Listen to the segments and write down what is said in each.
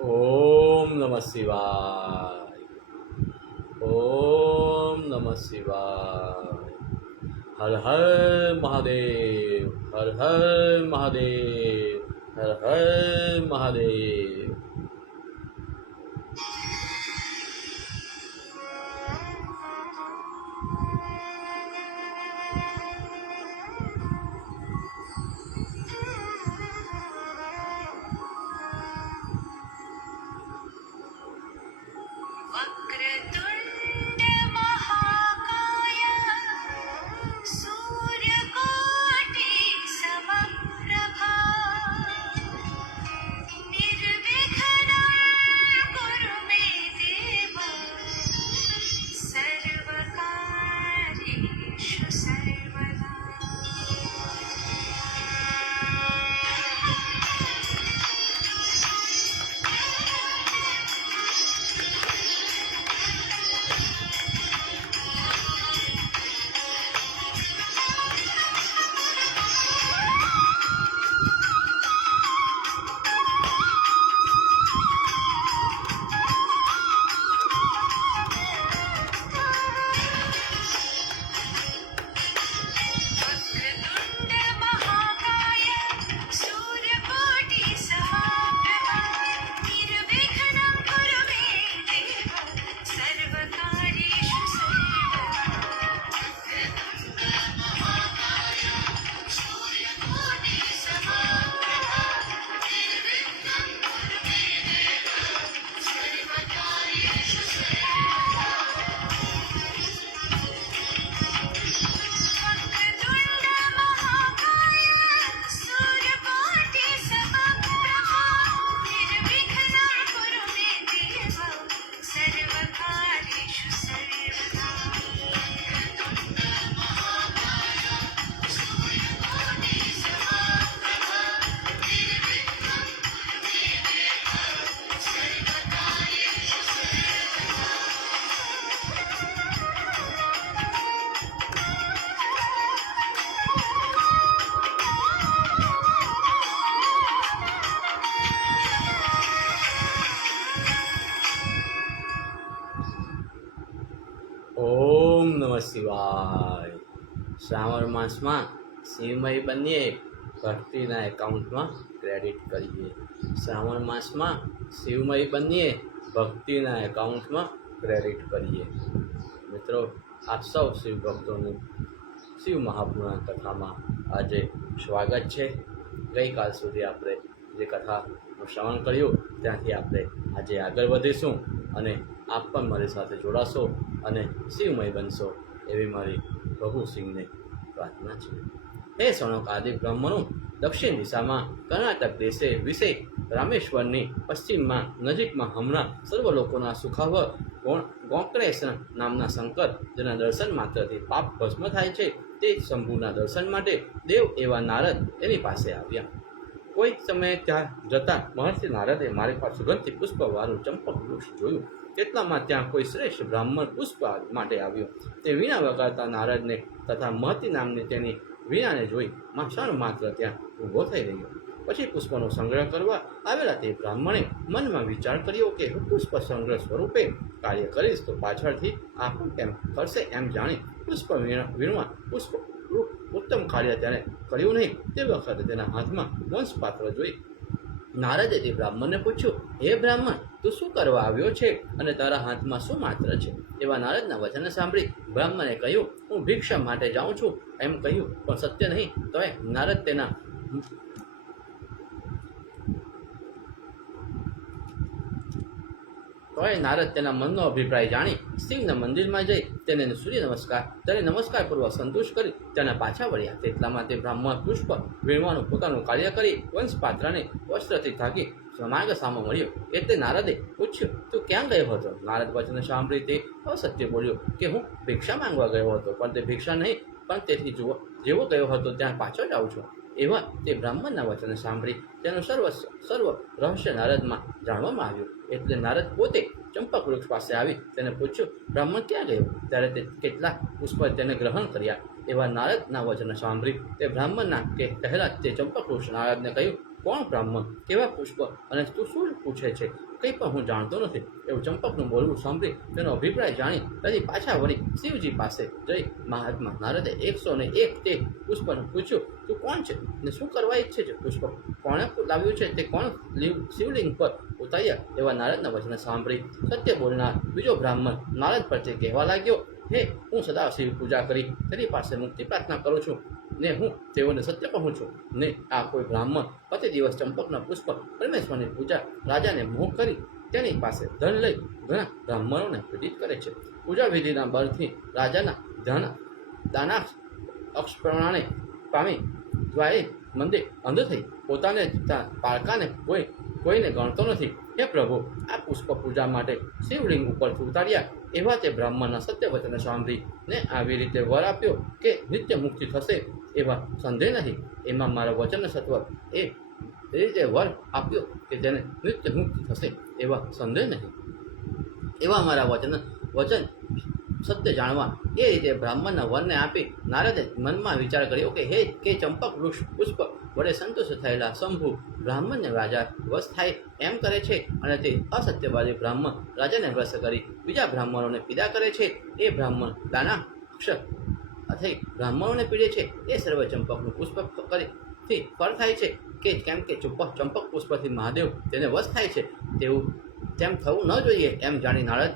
ओम नमः शिवाय। ओम नमः शिवाय। हर हर महादेव, हर हर महादेव, हर हर महादेव। वक्रतुण्ड महाकाय सूर्यकोटि समप्रभा निर्विघ्नं कुरु मे देव सर्वकार्येषु सर्वदा। वक्रतुण्ड महाकाय सूर्यकोटि समप्रभा निर्विघ्नं कुरु मे देव सर्वकार्येषु सर्वदा। वक्रतुण्ड महाकाय सूर्यकोटि समप्रभा निर्विघ्नं कुरु मे देव सर्वकार्येषु सर्वदा। वक्रतुण्ड महाकाय सूर्यकोटि समप्रभा निर्विघ्नं कुरु मे देव सर्वकार्येषु सर्वदा। वक्रतुण्ड महाकाय सूर्यकोटि समप्रभा निर्विघ्नं कुरु मे देव सर्वकार्येषु ओम नमः शिवाय। श्रावण मास में शिवमय बनिए भक्तिना एकाउंट में क्रेडिट करिए। श्रावण मास में शिवमय बनिए भक्तिना एकाउंट में क्रेडिट करिए। मित्रों, आप सौ शिव भक्तों शिव महापुराण कथा में आज स्वागत है। गई काल सुधी आपणे जे कथानुं श्रवण कर्युं त्यांथी आपणे आजे आगळ वधीशुं अने आप पण मारी साथे जोड़ाशो अने शिवमय बनशो एवी मारी प्रभु सिंहने प्रार्थना छे। हे सौनक आदि ब्रह्मणुं दक्षिण दिशा में कर्नाटक देशे विषे रामेश्वरनी पश्चिम में नजीक में हमणां सर्व लोकोना सुखावह गोकर्णेश नामना शंकर जेना दर्शन मात्रथी पाप भस्म थाय छे ते शंभुना दर्शन माटे देव एवा नारद एनी पासे आव्या। कोई समय त्या जता महर्षि नारदे मारी पास सुगंधी पुष्पवाळुं चंपक वृक्ष जोयुं। तेटलामां त्यां कोई श्रेष्ठ ब्राह्मण पुष्प माटे आव्यो। ते वीणा वगाड़ता नारदने तथा महती नामनी तेनी वीणाने जोई क्षण मात्र त्यां ऊभो थई रह्यो। पछी पुष्पनो संग्रह करवा आवेला ते ब्राह्मणे मનમાં विचार कर्यो के હું પુષ્પ સંગ્રહ સ્વરૂપે કાર્ય કરીશ તો પાછળથી આ પણ કેમ કરશે એમ જાણી પુષ્પ વીણવા પુષ્પ ઉત્તમ કાર્ય તેણે કર્યું નહીં તે વખતે તેના હાથમાં વંશપાત્ર જોઈ નારદે તે બ્રાહ્મણને પૂછ્યું, હે બ્રાહ્મણ, તું શું કરવા આવ્યો છે અને તારા હાથમાં શું માત્ર છે? એવા નારદના વચન સાંભળી બ્રાહ્મણે કહ્યું, હું ભિક્ષા માટે જાઉં છું એમ કહ્યું, પણ સત્ય નહીં. તોય નારદ તેના મનનો અભિપ્રાય જાણી સિંહના મંદિરમાં જઈ તેને સૂર્ય નમસ્કાર પૂર્વક સંતુષ્ટ કરી તેના પાછા વળ્યા. તેટલામાં તે બ્રાહ્મણ પુષ્પ વીણવાનું પોતાનું કાર્ય કરી વંશપાત્રને વસ્ત્રથી ઢાંકી માર્ગ સામો મળ્યો. એટલે નારદે પૂછ્યું, તું ક્યાં ગયો હતો? નારદ વચન સાંભળી તે અસત્ય બોલ્યો કે હું ભિક્ષા માંગવા ગયો હતો, પણ તે ભિક્ષા નહીં, પણ તેથી જેવો ગયો હતો ત્યાં પાછો જ આવું છું. એવા તે બ્રાહ્મણના વચન સાંભળી તેનું સર્વ રહસ્ય નારદમાં જાણવામાં આવ્યું. એટલે નારદ પોતે ચંપક વૃક્ષ પાસે આવી તેને પૂછ્યું, બ્રાહ્મણ ક્યાં ગયો? ત્યારે તે કેટલાક પુષ્પ તેને ગ્રહણ કર્યા. એવા નારદના વચન સાંભળી તે બ્રાહ્મણના કે કહેલા તે ચંપક વૃક્ષ નારદને કહ્યું, કોણ બ્રાહ્મણ, કેવા પુષ્પ અને તું શું પૂછે છે? કંઈ પણ હું જાણતો નથી. એવું ચંપકનું બોલવું સાંભળી તેનો અભિપ્રાય જાણી પછી પાછા વળી શિવજી પાસે જઈ મહાત્મા નારદે 101 તે પુષ્પને પૂછ્યું, તું કોણ છે ને શું કરવા ઈચ્છે છે? પુષ્પ કોણે લાવ્યું છે તે કોણ શિવલિંગ પર ઉતાર્યા? એવા નારદના વચન સાંભળી સત્ય બોલનાર બીજો બ્રાહ્મણ નારદ પ્રત્યે કહેવા લાગ્યો, હે, હું સદા શિવ પૂજા કરી તેની પાસે મુક્તિ પ્રાર્થના કરું છું ને હું તેઓને સત્ય કહું છું ને આ કોઈ બ્રાહ્મણ પ્રતિ દિવસ ચંપકના પુષ્પ પરમેશ્વરની પૂજા રાજાને મોહ કરી તેની પાસે ધન લઈ ઘણા બ્રાહ્મણોને પીડિત કરે છે. પૂજા વિધિના બળથી રાજાના ધન દાના અક્ષ પ્રમાણે પામી દ્વારે મંદિર અંધ થઈ પોતાને પારકાને કોઈને ગણતો નથી. હે પ્રભુ, આ પુષ્પ પૂજા માટે શિવલિંગ ઉપરથી ઉતાર્યા એવા તે બ્રાહ્મણના સત્ય વચન સાંભળી ને આવી રીતે વર આપ્યો કે નિત્ય મુક્તિ થશે એવા સંદેહ નહીં. એમાં મારા વચન સત્વ એ રીતે વર આપ્યો કે તેને નિત્ય મુક્તિ થશે એવા સંદેહ નહીં. એવા મારા વચન સત્ય જાણવા એ રીતે બ્રાહ્મણના વરને આપી નારદે મનમાં વિચાર કર્યો કે હે કે ચંપક વૃક્ષ પુષ્પ વડે સંતુષ્ટ થયેલા શંભુ બ્રાહ્મણને રાજા વશ થાય એમ કરે છે અને તે અસત્યવાદી બ્રાહ્મણ રાજાને વશ કરી બીજા બ્રાહ્મણોને પીડા કરે છે. એ બ્રાહ્મણ દાના અક્ષર થઈ બ્રાહ્મણોને પીડે છે. એ સર્વ ચંપકનું પુષ્પ થી ફળ થાય છે કે કેમ કે ચંપક પુષ્પથી મહાદેવ તેને વશ થાય છે તેમ થવું ન જોઈએ એમ જાણી નારદ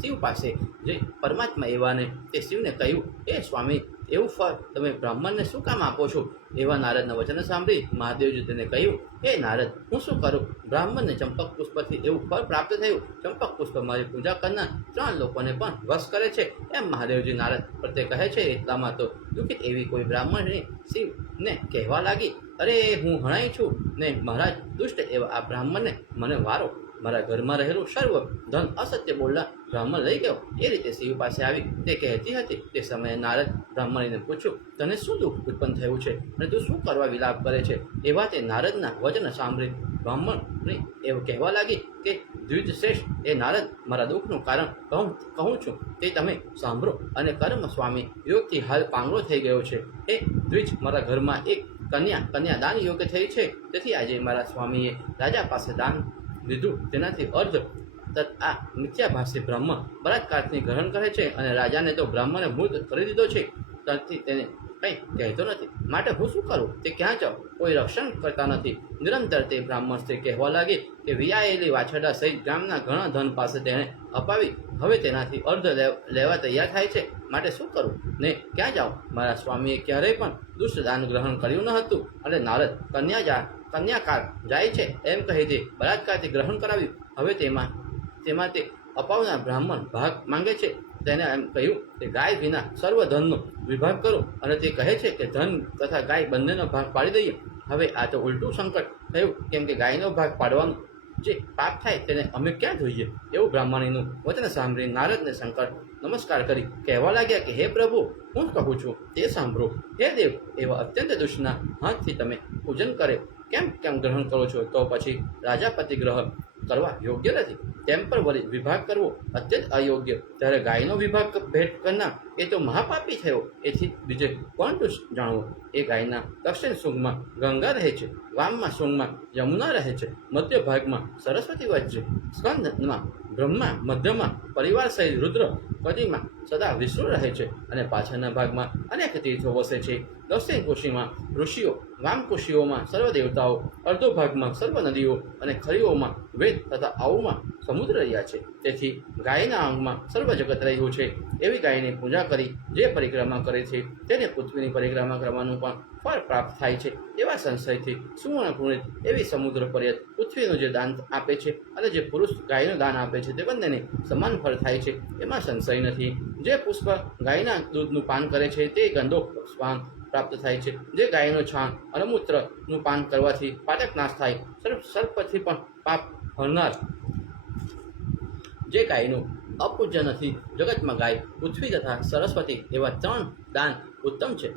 શિવ પાસે જઈ પરમાત્મા એવાને તે શિવને કહ્યું, એ સ્વામી, એવું ફળ તમે બ્રાહ્મણને શું કામ આપો છો? એવા નારદના વચન સાંભળી મહાદેવજી તેને કહ્યું, હે નારદ, હું શું કરું? બ્રાહ્મણને ચંપક પુષ્પથી એવું ફળ પ્રાપ્ત થયું. ચંપક પુષ્પ મારી પૂજા કરનાર 3 લોકોને પણ વશ કરે છે એમ મહાદેવજી નારદ પ્રત્યે કહે છે. એટલામાં તો દુઃખિત એવી કોઈ બ્રાહ્મણની શિવને કહેવા લાગી, અરે, હું હણાઈ છું ને મહારાજ, દુષ્ટ એવા આ બ્રાહ્મણને મને વારો. મારા ઘરમાં રહેલું સર્વ ધન અસત્ય બોલનાર બ્રાહ્મણ લઈ ગયો. એ રીતે શિવ પાસે આવી તે કહેતી હતી. તે સમયે નારદ બ્રાહ્મણીને પૂછ્યું, તને શું દુઃખ ઉત્પન્ન થયું છે અને તું શું કરવા વિલાપ કરે છે? એવા તે નારદના વચન સાંભળી બ્રાહ્મણી એવું કહેવા લાગી કે દ્વિજશ્રેષ્ઠ, એ નારદ, મારા દુઃખનું કારણ કહું છું તે તમે સાંભળો. અને કર્મ સ્વામી યોગથી હાલ પાંગળો થઈ ગયો છે. એ દ્વિજ, મારા ઘરમાં એક કન્યા દાન યોગ્ય થઈ છે. તેથી આજે મારા સ્વામીએ રાજા પાસે દાન લીધું. તેનાથી અર્ધ આ મિથ્યાભાષી બ્રાહ્મણ બળાત્કારથી ગ્રહણ કરે છે અને રાજાને તો બ્રાહ્મણે મૃત કરી દીધો છે. તેથી તેને કંઈ કહેતો નથી. માટે હું શું કરું? તે ક્યાં જાઉં? કોઈ રક્ષણ કરતા નથી. નિરંતર તે બ્રાહ્મણ સ્ત્રી કહેવા લાગી કે વિયાયેલી વાછરડા સહિત ગામના ઘણા ધન પાસે તેણે અપાવી હવે તેનાથી અર્ધ લેવા તૈયાર થાય છે. માટે શું કરું ને ક્યાં જાઉં? મારા સ્વામીએ ક્યારેય પણ દુષ્ટ દાન ગ્રહણ કર્યું ન હતું અને નારદ કન્યાકાર જાય છે એમ કહી તે બળાત્કારથી ગ્રહણ કરાવ્યું. હવે તેમાં તે અપાવનાર બ્રાહ્મણ ભાગ માંગે છે. તેને એમ કહ્યું કે ગાય વિના સર્વ ધનનો વિભાગ કરો અને તે કહે છે કે ધન તથા ગાય બંનેનો ભાગ પાડી દઈએ. હવે આ તો ઉલટું સંકટ થયું, કેમ કે ગાયનો ભાગ પાડવાનું જે પાપ થાય તેને અમે ક્યાં જોઈએ? એવું બ્રાહ્મણીનું વચન સાંભળી નારદને શંકર નમસ્કાર કરી કહેવા લાગ્યા કે હે પ્રભુ, હું કહું છું તે સાંભળો. હે દેવ, એવા અત્યંત દુષ્ટના હાથથી તમે પૂજન કરે કેમ ગ્રહણ કરો છો? તો પછી રાજાપતિ ગ્રહ કરવા યોગ્ય નથી. તેમ પર વળી વિભાગ કરવો અત્યંત અયોગ્ય. ત્યારે ગાયનો વિભાગ ભેટ કરનાર એ તો મહાપાપી થયો. એથી બીજે કોણ દુષ્ટ જાણવો? એ ગાયના દક્ષિણ શુંગમાં ગંગા રહે છે, વામમાં શુંગમાં યમુના રહે છે, મધ્ય ભાગમાં સરસ્વતી વચ્ચે, સ્કંદમાં બ્રહ્મા, મધ્યમાં પરિવાર સહિત રુદ્ર, કદીમાં સદા વિષ્ણુ રહે છે અને પાછળના ભાગમાં અનેક તીર્થો વસે છે. દક્ષિણ કુશીમાં ઋષિઓ, વામ કુશીઓમાં સર્વ દેવતાઓ, અર્ધો ભાગમાં સર્વ નદીઓ અને ખરીઓમાં વેદ તથા આવુમાં સમુદ્ર રહ્યા છે. તેથી ગાયના અંગમાં સર્વ જગત રહ્યું છે. એવી ગાયની પૂજા કરી જે પરિક્રમા કરે છે તેને પૃથ્વીની પરિક્રમા કરવાનું પણ ફળ પ્રાપ્ત થાય છે. એવા સંશયથી સુવર્ણ પુણિત એવી સમુદ્ર પર્યત પૃથ્વીનું જે દાન આપે છે અને જે પુરુષ ગાયનું દાન આપે છે તે બંનેને સમાન ફળ થાય છે. એમાં સંશય નથી. જે પુષ્પ ગાયના દૂધનું પાન કરે છે તે ગંદોક સ્વાન પ્રાપ્ત થાય છે. જે ગાયનું છાણ અને મૂત્રનું પાન કરવાથી પાતક નાશ થાય. સર્પથી પણ પાપ હરનાર જે ગાયનું અપૂજ્ય નથી. જગતમાં ગાય, પૃથ્વી તથા સરસ્વતી એવા 3 દાન ઉત્તમ છે.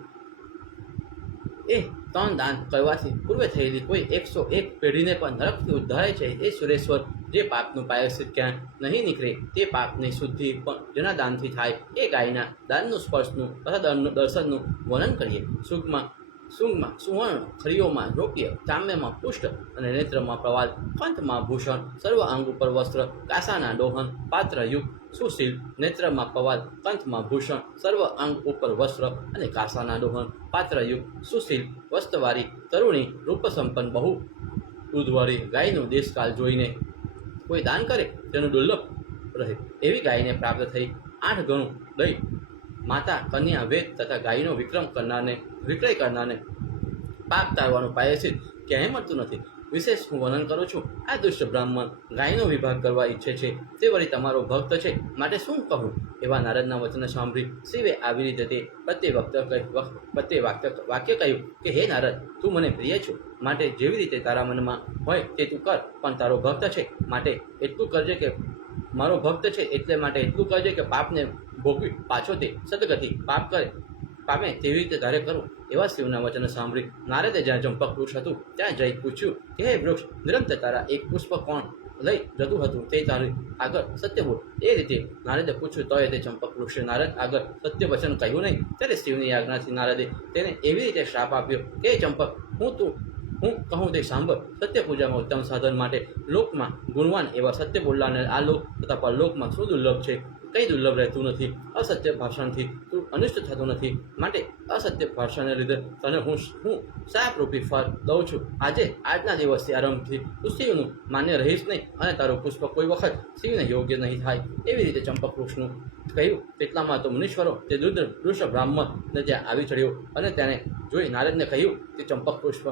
એ 3 દાન કરવાથી પૂર્વે થયેલી કોઈ 101 પેઢીને પણ નરકથી ઉદ્ધારે છે. એ સુરેશ્વર, જે પાપનું પ્રાયશ્ચિત ક્યાં નહીં નીકળે તે પાપની શુદ્ધિ પણ જેના દાનથી થાય. એ ગાયના દાનનું સ્પર્શનું તથા દર્શનનું વર્ણન કરીએ. સુખમાં સૂંગમાં સુવર્ણ, ખરીઓમાં રોક્ય, ચામ્યમાં પુષ્ટ અને નેત્રમાં પ્રવાલ, કંઠમાં ભૂષણ, સર્વ અંગ ઉપર વસ્ત્ર, કાસાના ડોહન, પાત્રયુક્ત, સુશીલ, નેત્રમાં પવાલ, કંઠમાં ભૂષણ, સર્વ અંગ ઉપર વસ્ત્ર અને કાસાના ડોહન, પાત્રયુક્ત, સુશીલ, વસ્ત્રવાળી, તરુણી, રૂપસંપન્ન બહુ દૂધવાળી ગાયનો દેશકાલ જોઈને કોઈ દાન કરે તેનું દુર્લભ રહે એવી ગાયને પ્રાપ્ત થઈ 8 ગણું દઈ માતા, કન્યા, વેદ તથા ગાયનો વિક્રય કરનારને પાપ તારવાનું પાયસિત ક્યાંય મળતું નથી. વિશેષ હું વર્ણન કરું છું. આ દુષ્ટ બ્રાહ્મણ ગાયનો વિભાગ કરવા ઈચ્છે છે, તે વળી તમારો ભક્ત છે, માટે શું કહું? એવા નારદના વચન સાંભળી શિવે આવી રીતે તે પ્રત્યે વાક્ય કહ્યું કે હે નારદ, તું મને પ્રિય છું, માટે જેવી રીતે તારા મનમાં હોય તે તું કર, પણ તારો ભક્ત છે માટે એટલું કરજે કે મારો ભક્ત છે એટલે માટે એટલું કરજે કે પાપને ભોગવી પાછો તે સદગતિ પામે તેવી રીતે તારે કરવું. એવા શિવના વચન સાંભળી નારદે જ્યાં ચંપક વૃક્ષ હતું ત્યાં જઈ પૂછ્યું કે હે વૃક્ષ, નિરંતર તારા એક પુષ્પ કોણ લઈ જતું હતું તે તારી આગળ સત્ય બોલ. એ રીતે નારદે પૂછ્યું તોય તે ચંપક વૃક્ષે નારદ આગળ સત્ય વચન કહ્યું નહીં. ત્યારે શિવની આજ્ઞાથી નારદે તેને એવી રીતે શ્રાપ આપ્યો કે હે ચંપક, હું કહું તે સાંભળ. સત્ય પૂજામાં ઉત્તમ સાધન માટે લોકમાં ગુણવાન એવા સત્ય બોલનારને આ લોક તથા પરલોકમાં શું દુર્લભ છે? કંઈ દુર્લભ રહેતું નથી. અસત્ય ભાષણથી તું અનિષ્ટ થતું નથી, માટે અસત્ય ભાષણને લીધે તને હું શાપરૂપી ફળ દઉં છું. આજના દિવસથી આરંભથી તું શિવનું માન્ય રહીશ નહીં, અને તારું પુષ્પ કોઈ વખત શિવને યોગ્ય નહીં થાય. એવી રીતે ચંપક વૃક્ષનું કહ્યું. તેટલામાં તો મુનીશ્વરો તે દુષ્ટ બ્રાહ્મણને ત્યાં આવી ચડ્યો, અને તેને જોઈ નારદને કહ્યું કે ચંપક પુષ્પ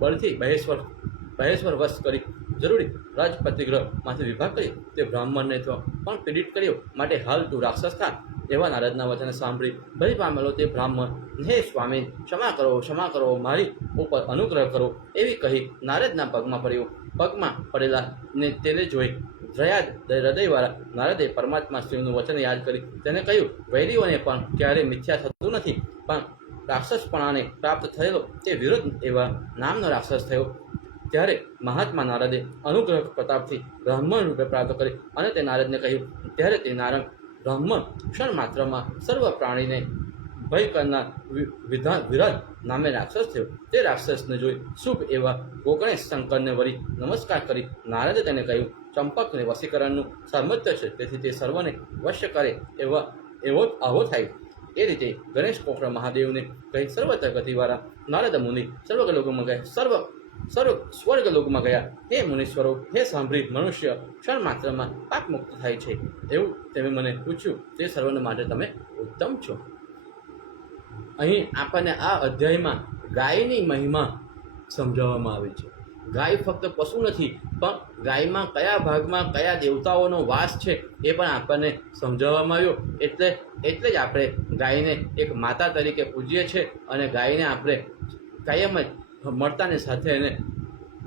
બળથી બહેશ્વર વશ કરી જરૂરી રાજપતિગ્રહમાંથી વિભાગ કરી તે બ્રાહ્મણને તો પણ પીડિત કર્યો, માટે હાલ તું રાક્ષસ થા. એવા નારદના વચન સાંભળી ભય પામેલો તે બ્રાહ્મણ, હે સ્વામી, ક્ષમા કરો, મારી ઉપર અનુગ્રહ કરો એવી કહી નારદના પગમાં પડેલા ને તેને જોઈ હૃદયવાળા નારદે પરમાત્મા શિવનું વચન યાદ કરી તેને કહ્યું, વૈરીઓને પણ ક્યારેય મિથ્યા થતું નથી, પણ રાક્ષસપણાને પ્રાપ્ત થયેલો તે વિરુદ્ધ એવા નામનો રાક્ષસ થયો. ત્યારે મહાત્મા નારદે અનુગ્રહ પ્રતાપથી બ્રાહ્મણ રૂપે પ્રાપ્ત કરી અને તે નારદને કહ્યું. ત્યારે તે નારાયણ બ્રાહ્મણ ક્ષણ માત્રમાં સર્વ પ્રાણીને ભય કરનાર વિરાટ નામે રાક્ષસ થયો. તે રાક્ષસને જોઈ શુભ એવા ગોગણેશ શંકરને વળી નમસ્કાર કરી નારદે તેને કહ્યું, ચંપકને વશીકરણનું સામર્થ્ય છે, તેથી તે સર્વને વશ્ય કરે આવો થાય. એ રીતે ગણેશ કોકરા મહાદેવને કહી સર્વત્ર ગતિવાળા નારદ મુનિ સ્વર્ગલોકમાં ગયા. હે મુનીશ્વરો, હે સાંભળી મનુષ્ય ક્ષણ માત્રમાં પાપ મુક્ત થાય છે એવું તમે મને પૂછ્યું, તે સર્વને માટે તમે ઉત્તમ છો. અહીં આપણને આ અધ્યાયમાં ગાયની મહિમા સમજાવવામાં આવી છે. ગાય ફક્ત પશુ નથી, પણ ગાયમાં કયા ભાગમાં કયા દેવતાઓનો વાસ છે એ પણ આપણને સમજાવવામાં આવ્યો. એટલે જ આપણે ગાયને એક માતા તરીકે પૂજીએ છીએ, અને ગાયને આપણે કાયમ જ મળતાની સાથે એને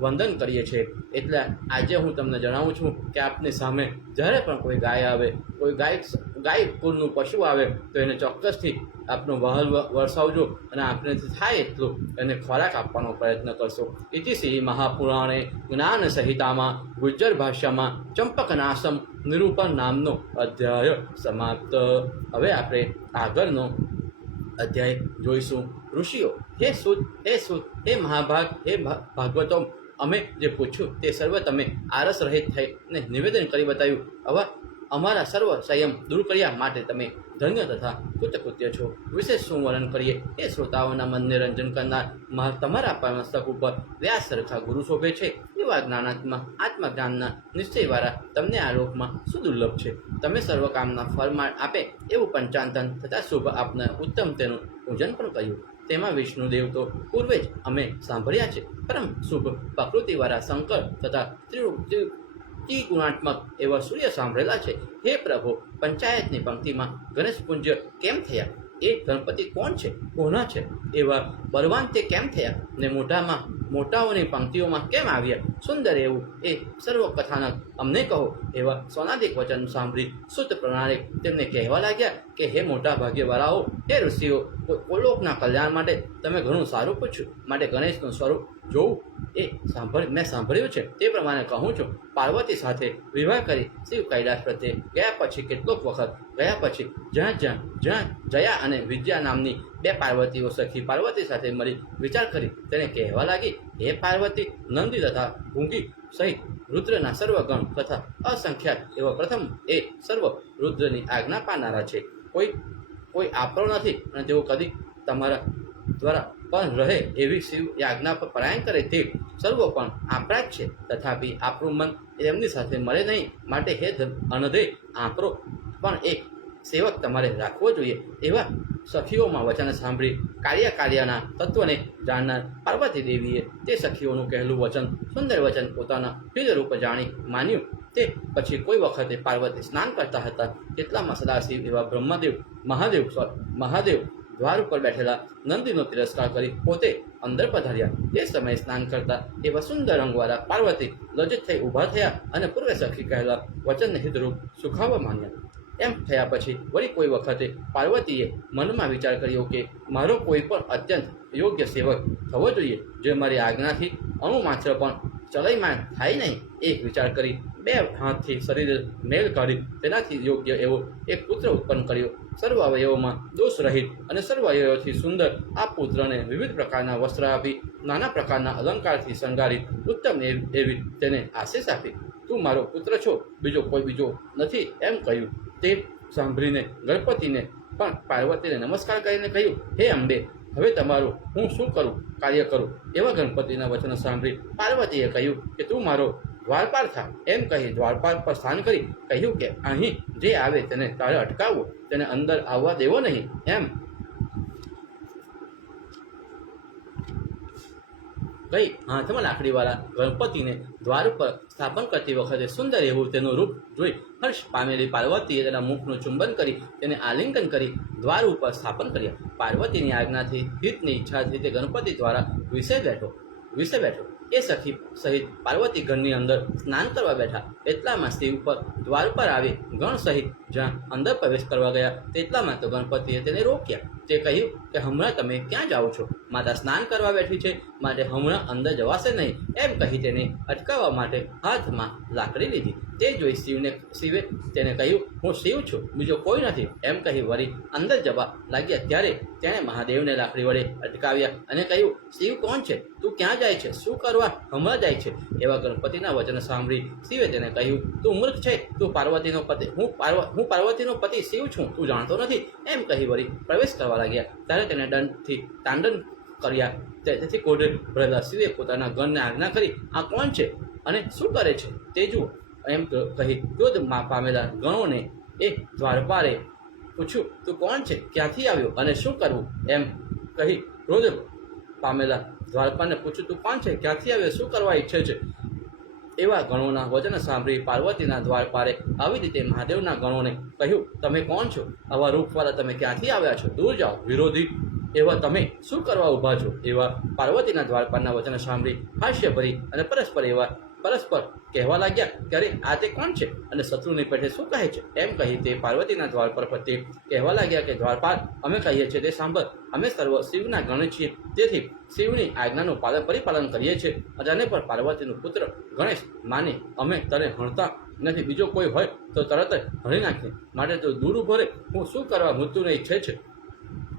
વંદન કરીએ છીએ. એટલે આજે હું તમને જણાવું છું કે આપની સામે જ્યારે પણ કોઈ ગાય આવે, કોઈ ગાય કુળનું પશુ આવે, તો એને ચોક્કસથી આપનો વહાલ વરસાવજો, અને આપણેથી થાય એટલું એને ખોરાક આપવાનો પ્રયત્ન કરશો. ઇતિ શ્રી મહાપુરાણે જ્ઞાન સંહિતામાં ગુજ્જર ભાષામાં ચંપકનાશમ નિરૂપણ નામનો અધ્યાય સમાપ્ત. હવે આપણે આગળનો અધ્યાય જોઈશું. ઋષિઓ, હે સુદ, હે મહાભાગ, હે ભાગવતો, અમે જે પૂછ્યું તે સર્વ તમે આરસ રહિત થઈને નિવેદન કરી બતાવ્યું. આવા અમારા સર્વ સંયમ દૂર કર્યા માટે તમે ધન્ય તથા કૃતકૃત્ય છો. વિશેષ શું વર્ણન કરીએ? એ શ્રોતાઓના મનને રંજન કરનાર તમારા મસ્તક ઉપર વ્યાસ સરખા ગુરુ શોભે છે. એવા આત્મજ્ઞાનના નિશ્ચયવાળા તમને આ લોકમાં શું દુર્લભ છે? તમે સર્વ કામના ફળમાં આપે એવું પંચાંતન તથા શુભ આપના ઉત્તમ તેનું પૂજન પણ કર્યું. તેમાં વિષ્ણુદેવ તો પૂર્વે જ અમે સાંભળ્યા છે. પરમ શુભ પ્રકૃતિવાળા શંકર તથા ત્રિગુણાત્મક એવા સૂર્ય સાંભળેલા છે. હે પ્રભુ, પંચાયતની પંક્તિમાં ગણેશ પૂજ્ય કેમ થયા? એ ગણપતિ કોણ છે, કોના છે? એવા બળવાન તે કેમ થયા ને મોટાઓની પંક્તિઓમાં કેમ આવ્યા? સુંદર એવું એ સર્વ કથાનક અમને કહો. એવા સોનાદિક વચન સાંભળી શુદ્ધ પ્રણાલિક તેમને કહેવા લાગ્યા કે હે મોટા ભાગ્યવાળાઓ, હે ઋષિઓ, લોકના કલ્યાણ માટે તમે ઘણું સારું પૂછ્યું, માટે ગણેશનું સ્વરૂપ જોવું એ મેં સાંભળ્યું છે તે પ્રમાણે કહું છું. પાર્વતી સાથે વિવાહ કરી શિવ કૈલાસ પ્રત્યે ગયા પછી કેટલોક વખત ગયા પછી જ્યાં જયા અને વિદ્યા નામની બે પાર્વતીઓ સખી પાર્વતી સાથે મળી વિચાર કરી તેને કહેવા લાગી, હે પાર્વતી, નંદી તથા ભૂંગી સહિત રુદ્રના સર્વગણ તથા અસંખ્યાત એવા પ્રથમ એ સર્વ રુદ્રની આજ્ઞા પાનારા છે. કોઈ આપણો નથી અને તેઓ કદી તમારા દ્વારા પણ રહે એવી શિવ આજ્ઞા પર પરાયણ કરે તે સર્વ પણ આપણા જ છે. તથાપિ આપણું મન એમની સાથે મળે નહીં, માટે હે અનધે આપણો પણ એક સેવક તમારે રાખવો જોઈએ. એવા સખીઓમાં વચન સાંભળી કાર્યના તત્વને જાણનાર પાર્વતી દેવીએ તે સખીઓનું કહેલું વચન સુંદર વચન પોતાના હિદ રૂપ જાણી માન્યું. તે પછી કોઈ વખતે પાર્વતી સ્નાન કરતા હતા તેટલામાં સદાશિવ એવા બ્રહ્મદેવ મહાદેવ દ્વાર ઉપર બેઠેલા નંદીનો તિરસ્કાર કરી પોતે અંદર પધાર્યા. તે સમયે સ્નાન કરતા એવા સુંદર રંગવાળા પાર્વતી લજ્જિત થઈ ઊભા થયા અને પૂર્વે સખી કહેલા વચનને હિતરૂપ સુખાવવા માંડ્યા. એમ થયા પછી વળી કોઈ વખતે પાર્વતીએ મનમાં વિચાર કર્યો કે મારો કોઈ પણ અત્યંત યોગ્ય સેવક થવો જોઈએ, જે મારી આજ્ઞાથી અણુ માત્ર પણ ચલયમાન થાય નહીં. એક વિચાર કરી બે હાથથી શરીર મેલ કાઢી તેનાથી યોગ્ય એવો એક પુત્ર ઉત્પન્ન કર્યો. સર્વ અવયવોમાં દોષ રહિત અને સર્વ અવયવોથી સુંદર આ પુત્રને વિવિધ પ્રકારના વસ્ત્ર આપી નાના પ્રકારના અલંકારથી શણગારી ઉત્તમ એવી તેને આશીષ આપી. તું મારો પુત્ર છો, બીજો નથી એમ કહ્યું. તે સાંભળીને ગણપતિને પણ પાર્વતીને નમસ્કાર કરીને કહ્યું, હે અંબે, હવે તમારું હું શું કાર્ય કરું? એવા ગણપતિના વચનો સાંભળી પાર્વતીએ કહ્યું કે તું મારો દ્વારપાલ થા. એમ કહી દ્વારપાલ પર સ્થાન કરી કહ્યું કે અહીં જે આવે તેને તારે અટકાવવો, તેને અંદર આવવા દેવો નહીં. એમ કઈ હાથમાં લાકડીવાળા ગણપતિને દ્વાર ઉપર સ્થાપન કરતી વખતે સુંદર એવું તેનું રૂપ જોઈ હર્ષ પામેલી પાર્વતીએ તેના મુખનું ચુંબન કરી તેને આલિંગન કરી દ્વાર ઉપર સ્થાપન કર્યા. પાર્વતીની આજ્ઞાથી હિતની ઈચ્છાથી તે ગણપતિ દ્વારા વિશે બેઠો. એ સખી સહિત પાર્વતી ઘરની અંદર સ્નાન કરવા બેઠા. એટલામાં શિવ પર દ્વાર પર આવી ગણ સહિત જ્યાં અંદર પ્રવેશ કરવા ગયા તેટલામાં તો ગણપતિએ તેને રોક્યા. તે કહ્યું કે હમણાં તમે ક્યાં જાઓ છો? માતા સ્નાન કરવા બેઠી છે, માટે હમણાં અંદર જવાશે નહીં. એમ કહી તેને અટકાવવા માટે હાથમાં લાકડી લીધી. તે જોઈ શિવે તેને કહ્યું, હું શિવ છું, બીજો કોઈ નથી. એમ કહી વળી અંદર જવા લાગ્યા ત્યારે તેણે મહાદેવને લાકડી વડે અટકાવ્યા અને કહ્યું, શિવ કોણ છે? તું ક્યાં જાય છે? શું કરવા હમણાં જાય છે? એવા ગણપતિના વચન સાંભળી શિવે તેને કહ્યું, તું મૂર્ખ છે, તું પાર્વતીનો પતિ, હું પાર્વતીનો પતિ શિવ છું, તું જાણતો નથી. એમ કહી વળી પ્રવેશ કરવા લાગ્યા ત્યારે તેને દંડથી તાંડન કર્યા. તેથી કોઢે ભરેલા શિવે પોતાના ગણને આજ્ઞા કરી, આ કોણ છે અને શું કરે છે તે જુઓ. એમ કહી ક્રોધમાં પામેલા ગણોને એ દ્વારપાલે પૂછ્યું, તું કોણ છે, ક્યાંથી આવ્યો અને શું કરવું? એમ કહી ક્રોધ પામેલા દ્વારપાલને પૂછ્યું, તું કોણ છે, ક્યાંથી આવ્યો, શું કરવા ઈચ્છે છે? એવા ગણોના વચન સાંભળી પાર્વતીના દ્વારપાલે આવી રીતે મહાદેવના ગણોને કહ્યું, તમે કોણ છો? આવા રૂપવાળા તમે ક્યાંથી આવ્યા છો? દૂર જાઓ, વિરોધી એવા તમે શું કરવા ઊભા છો? એવા પાર્વતીના દ્વારપાલના વચન સાંભળી હાસ્યભરી અને પરસ્પર કહેવા લાગ્યા કે અરે આ તે કોણ છે અને શત્રુની પેઠે શું કહે છે? એમ કહી તે પાર્વતીના દ્વારપાલ પ્રત્યે કહેવા લાગ્યા કે દ્વારપાલ, અમે કહીએ છીએ તે સાંભળ. અમે સર્વ શિવના ગણ છીએ, તેથી શિવની આજ્ઞાનું પરિપાલન કરીએ છીએ. અને પણ પાર્વતીનો પુત્ર ગણેશ માને અમે તને હણતા નથી. બીજો કોઈ હોય તો તરત જ હણી નાખીએ, માટે તો દૂર ઉભો રહે. હું શું કરવા મૃત્યુને ઈચ્છે છે?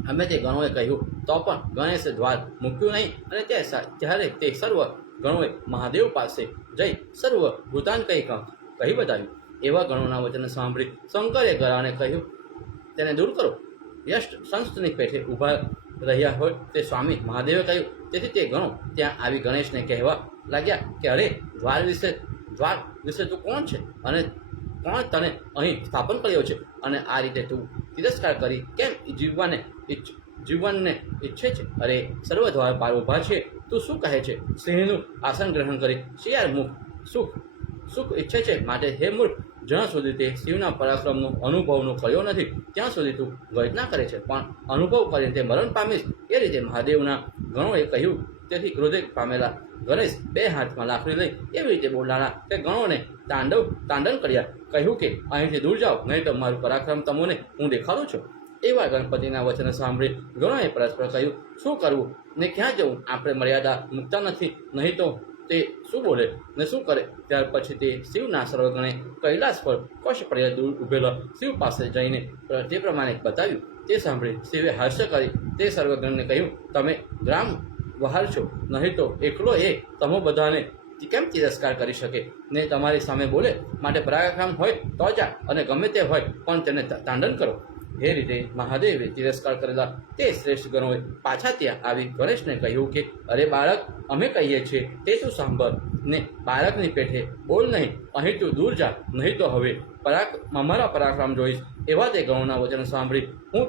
અમે તે ગણોએ કહ્યું તો પણ ગણેશે દ્વાર મૂક્યું નહીં. અને ત્યારે તે સર્વ ગણોએ મહાદેવ પાસે જઈ સર્વ વૃતાંત કહી બતાવ્યું. એવા ગણોના વચન સાંભળી શંકરે ગરાને કહ્યું, તેને દૂર કરો. યશ સંસ્થની પેઠે ઊભા રહ્યા હોય તે સ્વામી મહાદેવે કહ્યું. તેથી તે ગણો ત્યાં આવી ગણેશને કહેવા લાગ્યા કે અરે દ્વાર વિશે તું કોણ છે અને કોણ તને અહીં સ્થાપન કર્યો છે? અને આ રીતે તું તિરસ્કાર કરી કેમ જીવનને ઈચ્છે છે? અરે સર્વ દ્વારપાલ ઊભા છે, તું શું કહે છે? સિંહનું આસન ગ્રહણ કરી શિયાળ મુખ સુખ ઈચ્છે છે, માટે હે મૂર્ખ, જ્યાં સુધી તે શિવના પરાક્રમનો અનુભવનો કર્યો નથી ત્યાં સુધી તું ગર્જના કરે છે, પણ અનુભવ કરીને તે મરણ પામીશ. એ રીતે મહાદેવના ગણોએ કહ્યું તેથી ક્રોધે પામેલા ગણેશ 2 હાથમાં લાકડી લઈ એવી રીતે બોલાણા કે ગણોને તાંડન કર્યા. કહ્યું કે અહીંથી દૂર જાઓ, નહીં તો મારું પરાક્રમ તમને હું દેખાડું છું. એવા ગણપતિના વચન સાંભળી ગણોએ પરસ્પર કહ્યું, શું કરવું ને ક્યાં જવું? આપણે મર્યાદા મૂકતા નથી, નહીં તો તે શું બોલે ને શું કરે? ત્યાર પછી તે શિવના સર્વગણે કૈલાસ પર કોશ પર્યંત દૂર ઉભેલા શિવ પાસે જઈને તે પ્રમાણે બતાવ્યું. તે સાંભળી શિવે હાસ્ય કરી તે સર્વગણને કહ્યું, તમે ગ્રામ વહાર છો, નહીં તો એકલો એ તમો બધાને કેમ તિરસ્કાર કરી શકે ને તમારી સામે બોલે? માટે પરાક્રમ હોય તો જા, અને ગમે તે હોય પણ તેને તાંડન કરો. એ રીતે મહાદેવે તિરસ્કાર કરેલા તે શ્રેષ્ઠ ગણોએ પાછા ત્યાં આવી ગણેશને કહ્યું કે અરે બાળક, અમે કહીએ છીએ તે તું સાંભળ ને બાળકની પેઠે બોલ નહીં. અહીં તું દૂર જા, નહીં તો હવે અમારા પરાક્રમ જોઈશ. એવા તે ગણોના વચન સાંભળી હું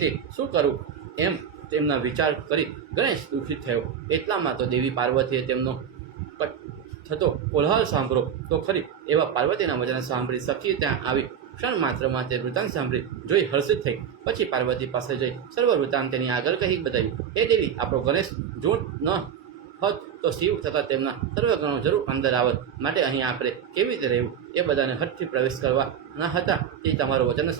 તે શું કરું એમ તેમના વિચાર કરી ગણેશ દુઃખિત થયો. એટલામાં તો દેવી પાર્વતીએ તેમનો થતો કોલાહલ સાંભળો તો ખરી. એવા પાર્વતીના વચન સાંભળી સખી ત્યાં આવી ક્ષણ માત્રમાં તે વૃત્તાંત સાંભળી જોઈ હર્ષિત થઈ. પછી પાર્વતી પાસે જઈ સર્વ વૃત્તાંત તેની આગળ કહી બતાવ્યું. હે દેવી, આપણો ગણેશ જો ન હોત તો શિવ તથા તેમના સર્વ ગણો જરૂર અંદર આવત. માટે અહીં આપણે કેવી રીતે રહેવું? એ બધાને હઠથી પ્રવેશ કરવા ના હતા. તે તમારું વચન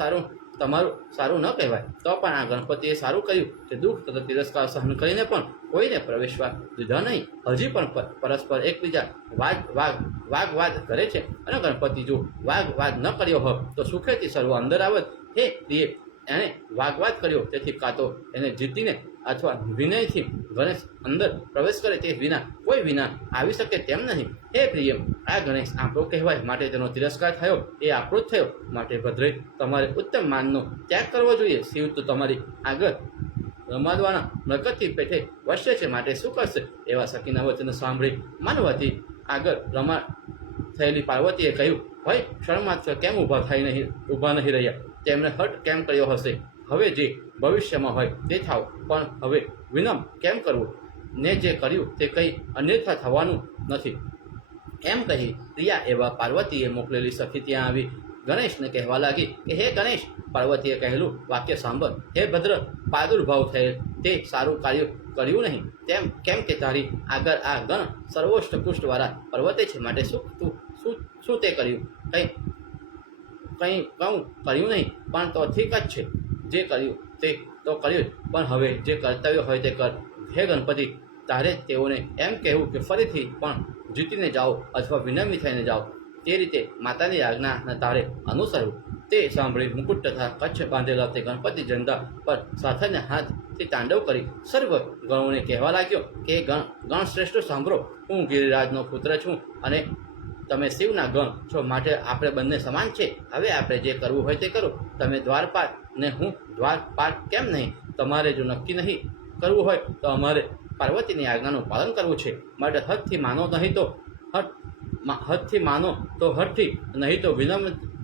તમારું સારું ન કહેવાય. તો પણ આ ગણપતિએ સારું કર્યું કે દુઃખ તથા તિરસ્કાર સહન કરીને પણ કોઈને પ્રવેશવા દીધા નહીં. હજી પણ પરસ્પર એકબીજા વાદ કરે છે. અને ગણપતિ જો વાદ ન કર્યો હોત તો સુખેથી સર્વ અંદર આવત. હે પ્રિય, એણે વાદ કર્યો, તેથી કાં તો એને જીતીને અથવા વિનયથી ગણેશ અંદર પ્રવેશ કરે તે વિના કોઈ વિના આવી શકે તેમ નહીં. હે પ્રિય, આ ગણેશ આપણો કહેવાય, માટે તેનો તિરસ્કાર થયો એ આપણો જ થયો. માટે ભદ્રે, તમારે ઉત્તમ માનનો ત્યાગ કરવો જોઈએ. શિવ તો તમારી આગળ રમાડવાના નરકતથી પેઠે વસશે છે, માટે શું કરશે? એવા સખીના વચન સાંભળી માનવાથી આગળ રમા થયેલી પાર્વતીએ કહ્યું, ભાઈ ક્ષણ માત્ર કેમ ઊભા નહીં રહ્યા? તેમણે હઠ કેમ કર્યો હશે? હવે જે ભવિષ્યમાં હોય તે થાવ, પણ હવે વિનમ કેમ કરવું? ને જે કર્યું તે કંઈ અન્યથા થવાનું નથી. એમ કહી પ્રિયા એવા પાર્વતીએ મોકલેલી સખી ત્યાં આવી ગણેશને કહેવા લાગી કે હે ગણેશ, પાર્વતીએ કહેલું વાક્ય સાંભળ. હે ભદ્ર, પ્રાદુર્ભાવ થયેલ તે સારું કાર્ય કર્યું નહીં. તેમ કેમ કે તારી આગળ આ ગણ સર્વોષ્ટપુષ્ટવાળા પર્વતે છે, માટે શું તે કર્યું? કંઈ કર્યું નહીં, પણ તો ઠીક જ છે. જે કર્યું તે તો કર્યું જ, પણ હવે જે કર્તવ્ય હોય તે કર. હે ગણપતિ, તારે તેઓને એમ કહેવું કે ફરીથી પણ જીતીને જાઓ અથવા વિનમ્ર થઈને જાઓ. તે રીતે માતાની આજ્ઞાને તારે અનુસરવું. તે સાંભળી મુકુટ તથા કચ્છ બાંધેલા તે ગણપતિ ઝંડા પર સાથેના હાથથી તાંડવ કરી સર્વ ગણોને કહેવા લાગ્યો કે ગણ શ્રેષ્ઠ સાંભળો, હું ગિરિરાજનો પુત્ર છું અને તમે શિવના ગણ છો, માટે આપણે બંને સમાન છે. હવે આપણે જે કરવું હોય તે કરો. તમે દ્વારપાલ ને હું દ્વારપાલ કેમ નહીં? તમારે જો નક્કી નહીં કરવું હોય તો અમારે પાર્વતીની આજ્ઞાનું પાલન કરવું છે. માટે હઠથી માનો નહીં તો હઠથી માનો તો હઠથી, નહીં તો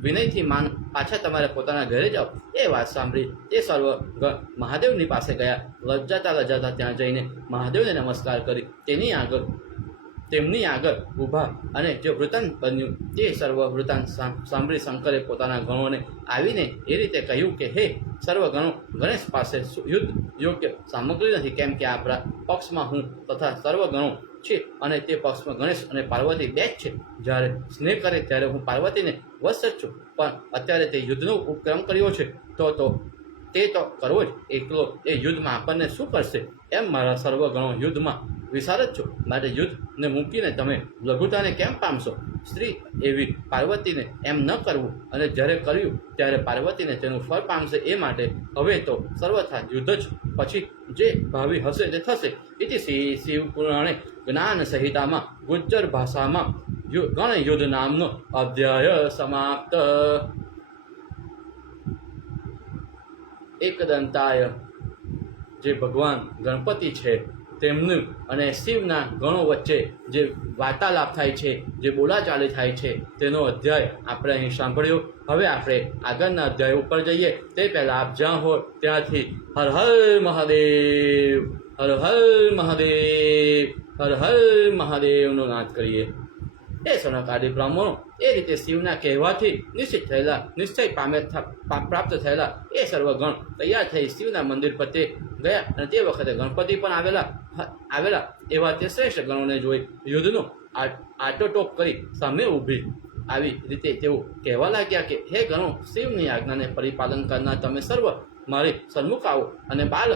વિનયથી માન. પાછા તમારે પોતાના ઘરે જાઓ. એ વાત સાંભળી તે સર્વ મહાદેવની પાસે ગયા. લજાતા ત્યાં જઈને મહાદેવને નમસ્કાર કરી તેમની આગળ ઊભા અને જે વૃત્તાંત બન્યું તે સર્વ વૃત્તાંત સાંભળી શંકરે પોતાના ગણોને આવીને એ રીતે કહ્યું કે હે સર્વ ગણો, ગણેશ પાસે યુદ્ધ યોગ્ય સામગ્રી નથી. કેમ કે આપણા પક્ષમાં હું તથા સર્વ ગણો છે, અને તે પક્ષમાં ગણેશ અને પાર્વતી બે જ છે. જ્યારે સ્નેહ કરે ત્યારે હું પાર્વતીને વશ છું, પણ અત્યારે તે યુદ્ધનો ઉપક્રમ કર્યો છે તે તો કરવો જ. એકલો એ યુદ્ધમાં આપણને શું કરશે? એમ મારા સર્વ ગણો યુદ્ધમાં વિશારદ છો, માટે યુદ્ધને મૂકીને તમે લઘુતાને કેમ પામશો? સ્ત્રી એવી પાર્વતીને એમ ન કરવું, અને જ્યારે કર્યું ત્યારે પાર્વતીને તેનું ફળ પામશે. એ માટે હવે તો સર્વથા યુદ્ધ જ, પછી જે ભાવિ હશે તે થશે. ઇતિ શિવ પુરાણે જ્ઞાન સંહિતામાં ગુજ્જર ભાષામાં ગણ યુદ્ધ નામનો અધ્યાય સમાપ્ત. એકદંતાય જે ભગવાન ગણપતિ છે તેમનું અને શિવના ગણો વચ્ચે જે વાર્તાલાપ થાય છે, જે બોલાચાલી થાય છે, તેનો અધ્યાય આપણે અહીં સાંભળ્યો. હવે આપણે આગળના અધ્યાય ઉપર જઈએ તે પહેલાં આપ જ્યાં હો ત્યાંથી હર હર મહાદેવ, હર હર મહાદેવ, હર હર મહાદેવનો નાદ કરીએ. એ સનકાદી બ્રાહ્મણો એ રીતે શિવના કહેવાથી નિશ્ચય પ્રાપ્ત થયેલા એ સર્વગણ તૈયાર થઈ શિવના મંદિર પ્રત્યે ગયા અને તે વખતે ગણપતિ પણ આવેલા એવા તે શ્રેષ્ઠ ગણોને જોઈ યુદ્ધનો આટોટોપ કરી સામે ઊભી આવી રીતે તેઓ કહેવા લાગ્યા કે હે ગણો, શિવની આજ્ઞાને પરિપાલન કરનાર તમે સર્વ મારી સન્મુખ આવો અને બાલ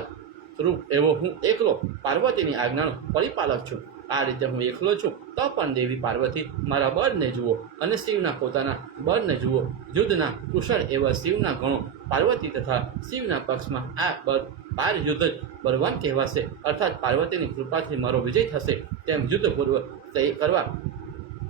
રૂપ એવો હું એકલો પાર્વતીની આજ્ઞાનો પરિપાલક છું. આ રીતે હું એકલો છું તો પણ દેવી પાર્વતી મારા બળને જુઓ અને શિવના પોતાના બળને જુઓ. યુદ્ધના કુશળ એવા શિવના ગણો પાર્વતી તથા શિવના પક્ષમાં આ બાર યુદ્ધ જ બળવાન કહેવાશે, અર્થાત પાર્વતીની કૃપાથી મારો વિજય થશે તેમ યુદ્ધ પૂર્વ કરવા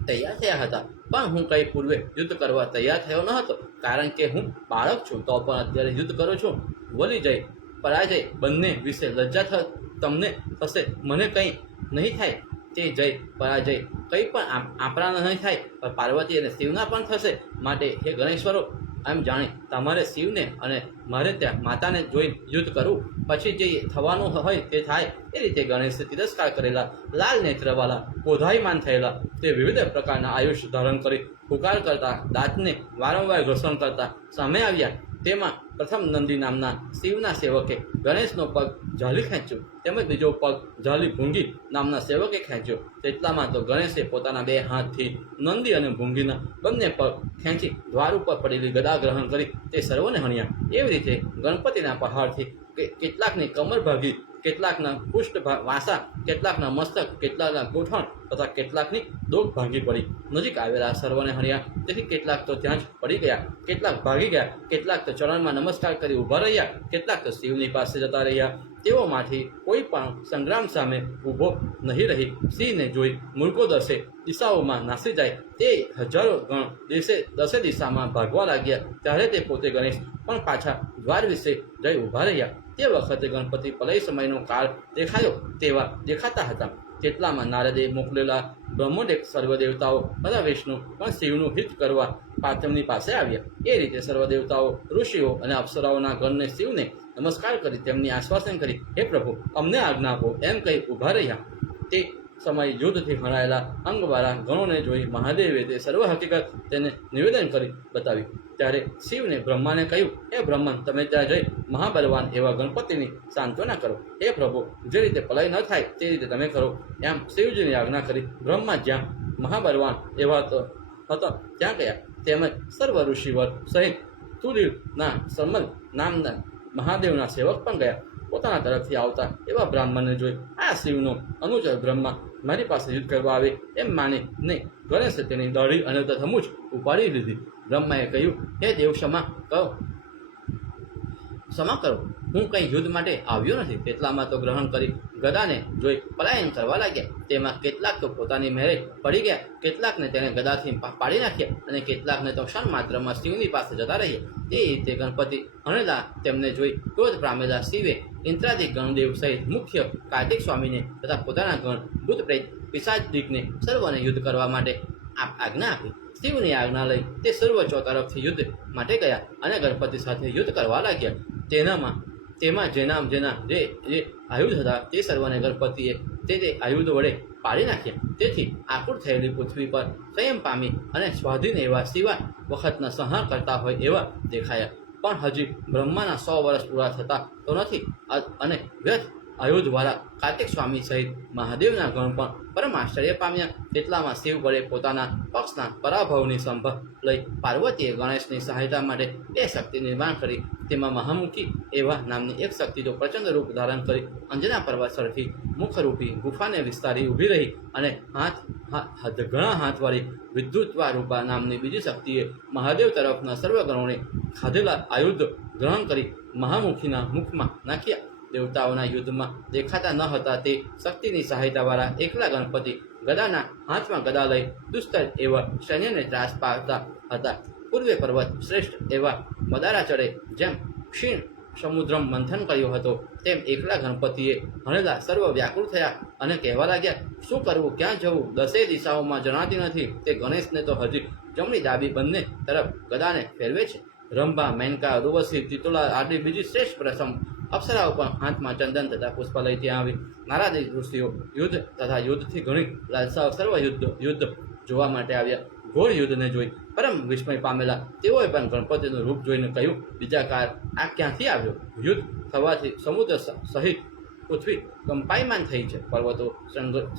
તૈયાર થયા હતા. પણ હું કંઈ પૂર્વે યુદ્ધ કરવા તૈયાર થયો ન હતો, કારણ કે હું બાળક છું. તો પણ અત્યારે યુદ્ધ કરું છું. વળી જય પરાજય બંને વિશે લજ્જા તમને થશે, મને કંઈ નહીં થાય. તે જય પરાજય કંઈ પણ આપણા નહીં થાય, પણ પાર્વતી અને શિવના પણ થશે. માટે હે ગણેશ્વરો, એમ જાણી તમારે શિવને અને મારે ત્યાં માતાને જોઈ યુદ્ધ કરવું, પછી જે થવાનું હોય તે થાય. એ રીતે ગણેશે તિરસ્કાર કરેલા લાલ નેત્રવાળા ક્રોધાયમાન થયેલા તે વિવિધ પ્રકારના આયુષ ધારણ કરી પુકાર કરતા દાંતને વારંવાર ઘર્ષણ કરતા સામે આવ્યા. તેમાં પ્રથમ નંદી નામના શિવના સેવકે ગણેશનો પગ ઝાલી ખેંચ્યો, તેમજ બીજો પગ ઝાલી ભૂંગી નામના સેવકે ખેંચ્યો. તેટલામાં તો ગણેશે પોતાના બે હાથથી નંદી અને ભૂંગીના બંને પગ ખેંચી દ્વાર ઉપર પડેલી ગદા ગ્રહણ કરી તે સર્વને હણ્યા. એવી રીતે ગણપતિના પહાડથી કેટલાકની કમર ભાગી, કેટલાકના પૃષ્ઠ વાસા, કેટલાકના મસ્તક, કેટલાકના ગોઠણ તથા કેટલાકની ડોક ભાંગી પડી. નજીક આવેલા સર્વને હણ્યા. તેથી કેટલાક તો ત્યાં જ પડી ગયા, કેટલાક ભાગી ગયા, કેટલાક તો ચરણમાં નમસ્કાર કરી ઊભા રહ્યા, કેટલાક તો શિવની પાસે જતા રહ્યા. તેઓમાંથી કોઈ પણ સંગ્રામ સામે ઊભો નહીં રહી સિંહને જોઈ મૂર્ખો દિશાઓમાં નાસી જાય તે હજારો ગણ દસે દિશામાં ભાગવા લાગ્યા. ત્યારે તે પોતે ગણેશ પણ પાછા દ્વાર વિશે જઈ ઊભા રહ્યા. તે વખતે ગણપતિ પ્રલય સમયનો કાળ દેખાતા હતા. તેટલામાં નારદે મોકલેલા બ્રહ્મોદેવ સર્વ દેવતાઓ તથા વિષ્ણુ પણ શિવનું હિત કરવા તેમની પાસે આવ્યા. એ રીતે સર્વ દેવતાઓ, ઋષિઓ અને અપ્સરાઓના ગણને શિવને નમસ્કાર કરી તેમની આશ્વાસન કરી, હે પ્રભુ, અમને આજ્ઞા આપો એમ કહી ઊભા રહ્યા. તે સમયે યુદ્ધથી હણાયેલા અંગવાળા ગણોને જોઈ મહાદેવે તે સર્વ હકીકત તેને નિવેદન કરી બતાવી. ત્યારે શિવને બ્રહ્માને કહ્યું, હે બ્રહ્મન, તમે ત્યાં જઈ મહાબલવાન એવા ગણપતિની સાંત્વના કરો. હે પ્રભુ, જે રીતે પ્રલય ન થાય તે રીતે તમે કરો એમ શિવજીની આજ્ઞા કરી. બ્રહ્મા જ્યાં મહાબલવાન એવા હતા ત્યાં ગયા. તેમજ સર્વ ઋષિવર સહિત તુર્યુના સમલ નામના મહાદેવના સેવક પણ ગયા. પોતાના તરફથી આવતા એવા બ્રાહ્મણને જોઈ આ શિવનો અનુચર બ્રહ્મા મારી પાસે યુદ્ધ કરવા આવે એમ માનીને ગણેશે તેની દડી અને ધમુજ ઉપાડી લીધી. બ્રહ્માએ કહ્યું, હે દેવ, ક્ષમા કરો, હું કંઈ યુદ્ધ માટે આવ્યો નથી. તેટલામાં તો ગ્રહણ કરી ગદાને જોઈ પલાયન કરવા લાગ્યા. તેમાં કેટલાક તો પોતાની મેરે પડી ગયા, કેટલાકને તેને ગદાથી પાડી નાખ્યા અને કેટલાકને તો ક્ષણ માત્રમાં શિવની પાસે જતા રહ્યા. તે રીતે ગણપતિ હણેલા તેમને જોઈ ક્રોધ પામેલા શિવે ઇન્દ્રાદિક ગણદેવ સહિત મુખ્ય કાર્તિક સ્વામીને તથા પોતાના ગણ ભૂત પ્રેત પિશાચદિકને સર્વને યુદ્ધ કરવા માટે આજ્ઞા આપી. શિવની આજ્ઞા લઈ તે સર્વ તરફથી યુદ્ધ માટે ગયા અને ગણપતિ સાથે યુદ્ધ કરવા લાગ્યા. તેમાં જેના જે આયુધ હતા તે સર્વને ગણપતિએ તે આયુધ વડે પાડી નાખ્યા. તેથી આકુર થયેલી પૃથ્વી પર સંયમ પામી અને સ્વાધીન એવા શિવા વખતના સંહાર કરતા હોય એવા દેખાયા. પણ હજી બ્રહ્માના 100 વર્ષ પૂરા થતા તો નથી અને વ્યર્થ આયુધવાળા કાર્તિક સ્વામી સહિત મહાદેવના ગણ પણ પરમ આશ્ચર્ય પામ્યા. તેટલામાં શિવ વડે પોતાના પક્ષના પરાભવની સંભવ લઈ પાર્વતીએ ગણેશની સહાયતા માટે એ શક્તિ નિર્માણ કરી. તેમાં મહામુખી એવા નામની એક શક્તિ તો પ્રચંડ રૂપ ધારણ કરી અંજના પર્વત સરથી મુખરૂપી ગુફાને વિસ્તારી ઊભી રહી અને ઘણા હાથવાળી વિદ્યુતવા રૂપા નામની બીજી શક્તિએ મહાદેવ તરફના સર્વ ગણોને ખાધેલા આયુધ ગ્રહણ કરી મહામુખીના મુખમાં નાખ્યા. દેવતાઓના યુદ્ધમાં દેખાતા ન હતા તે શક્તિની સહાયતાવાળા એકલા ગણપતિ ગદાના હાથમાં ગદા લઈ દુસ્તર એવા સૈન્યને ત્રાસ પાડતા હતા. પૂર્વે પર્વત શ્રેષ્ઠ એવા મદારા ચડે જેમ ક્ષીણ સમુદ્રમ મંથન કર્યો હતો તેમ એકલા ગણપતિએ હણેલા સર્વ વ્યાકુળ થયા અને કહેવા લાગ્યા, શું કરવું, ક્યાં જવું, 10 દિશાઓમાં જણાતી નથી. તે ગણેશને તો હજી જમણી ડાબી બંને તરફ ગદાને ફેરવે છે. રંભા, મેનકા, ઉર્વશી, તિતુલા આદિ બીજી શ્રેષ્ઠ પ્રસમ અપ્સરાઓ પણ હાથમાં ચંદન તથા પુષ્પ લઈ ત્યાં આવી. નારાદી ઋષિઓ યુદ્ધ તથા યુદ્ધથી ઘણી લાલસાઓ સર્વ યુદ્ધ જોવા માટે આવ્યા. ઘોર યુદ્ધને જોઈ પરમ વિસ્મય પામેલા તેઓએ પણ ગણપતિનું રૂપ જોઈને કહ્યું, બીજા કાર આ ક્યાંથી આવ્યો? યુદ્ધ થવાથી સમુદ્ર સહિત પૃથ્વી કંપાયમાન થઈ છે. પર્વતો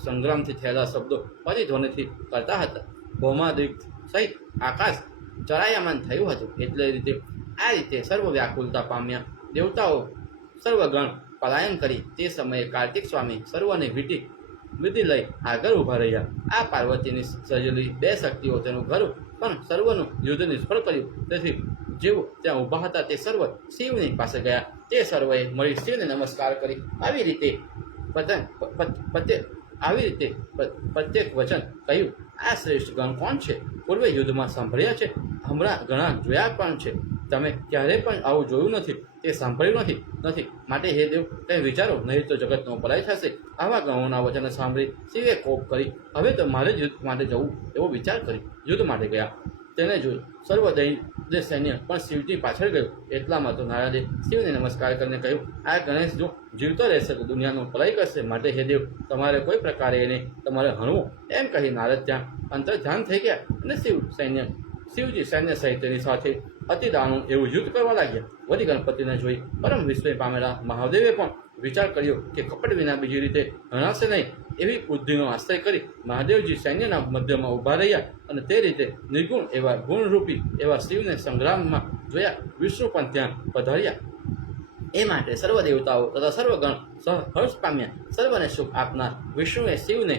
સંગ્રામથી થયેલા શબ્દો પરિધ્વનિથી કરતા હતા. ભૌમાદિક સહિત આકાશ ચરાયમાન થયું હતું. એટલે રીતે આ રીતે સર્વ વ્યાકુલતા પામ્યા. દેવતાઓ સર્વગણ પલાયન કરી તે સમયે કાર્તિક સ્વામી સર્વને વિધિ લઈ આગળ ઊભા રહ્યા. આ પાર્વતીની સજેલી બે શક્તિઓ તેનું ઘર પણ સર્વનું યુદ્ધ નિષ્ફળ કર્યું. તેથી જેઓ ત્યાં ઊભા હતા તે સર્વ શિવની પાસે ગયા. તે સર્વએ મળી શિવને નમસ્કાર કરી આવી રીતે પ્રત્યેક વચન કહ્યું, આ શ્રેષ્ઠ ગણ કોણ છે? પૂર્વે યુદ્ધમાં સાંભળ્યા છે, હમણાં ઘણા જોયા પણ છે. તમે ક્યારેય પણ આવું જોયું નથી, તે સાંભળ્યું નથી. માટે હે દેવ, કંઈ વિચારો, નહીં તો જગતનો ભલાઈ થશે. આવા ગણોના વચન સાંભળી શિવે કોપ કરી, હવે તો મારે જ યુદ્ધ માટે જવું એવો વિચાર કરી યુદ્ધ માટે ગયા. તેને જોઈ સર્વ દૈત્ય સૈન્ય પણ શિવજી પાછળ ગયું. એટલામાં તો નારદે શિવને નમસ્કાર કરીને કહ્યું, આ ગણેશ જો જીવતો રહેશે તો દુનિયાનો ભલાઈ કરશે. માટે હે દેવ, તમારે કોઈ પ્રકારે એને તમારે હણવું. એમ કહી નારદ ત્યાં અંતર્ધ્યાન થઈ ગયા અને શિવજી સૈન્ય સહિત તેની સાથે અતિ દારૂણ એવું યુદ્ધ કરવા લાગ્યા. વળી ગણપતિને જોઈ પરમ વિસ્મય પામેલા મહાદેવે પણ વિચાર કર્યો કે કપટ વિના બીજી રીતે હણાશે નહીં. એવી બુદ્ધિનો આશ્રય કરી મહાદેવજી સૈન્યના મધ્યમાં ઊભા રહ્યા અને તે રીતે નિર્ગુણ એવા ગુણરૂપી એવા શિવને સંગ્રામમાં જોયા. વિષ્ણુ પણ ત્યાં પધાર્યા. એ માટે સર્વ દેવતાઓ તથા સર્વગણ હર્ષ પામ્યા. સર્વને સુખ આપનાર વિષ્ણુએ શિવને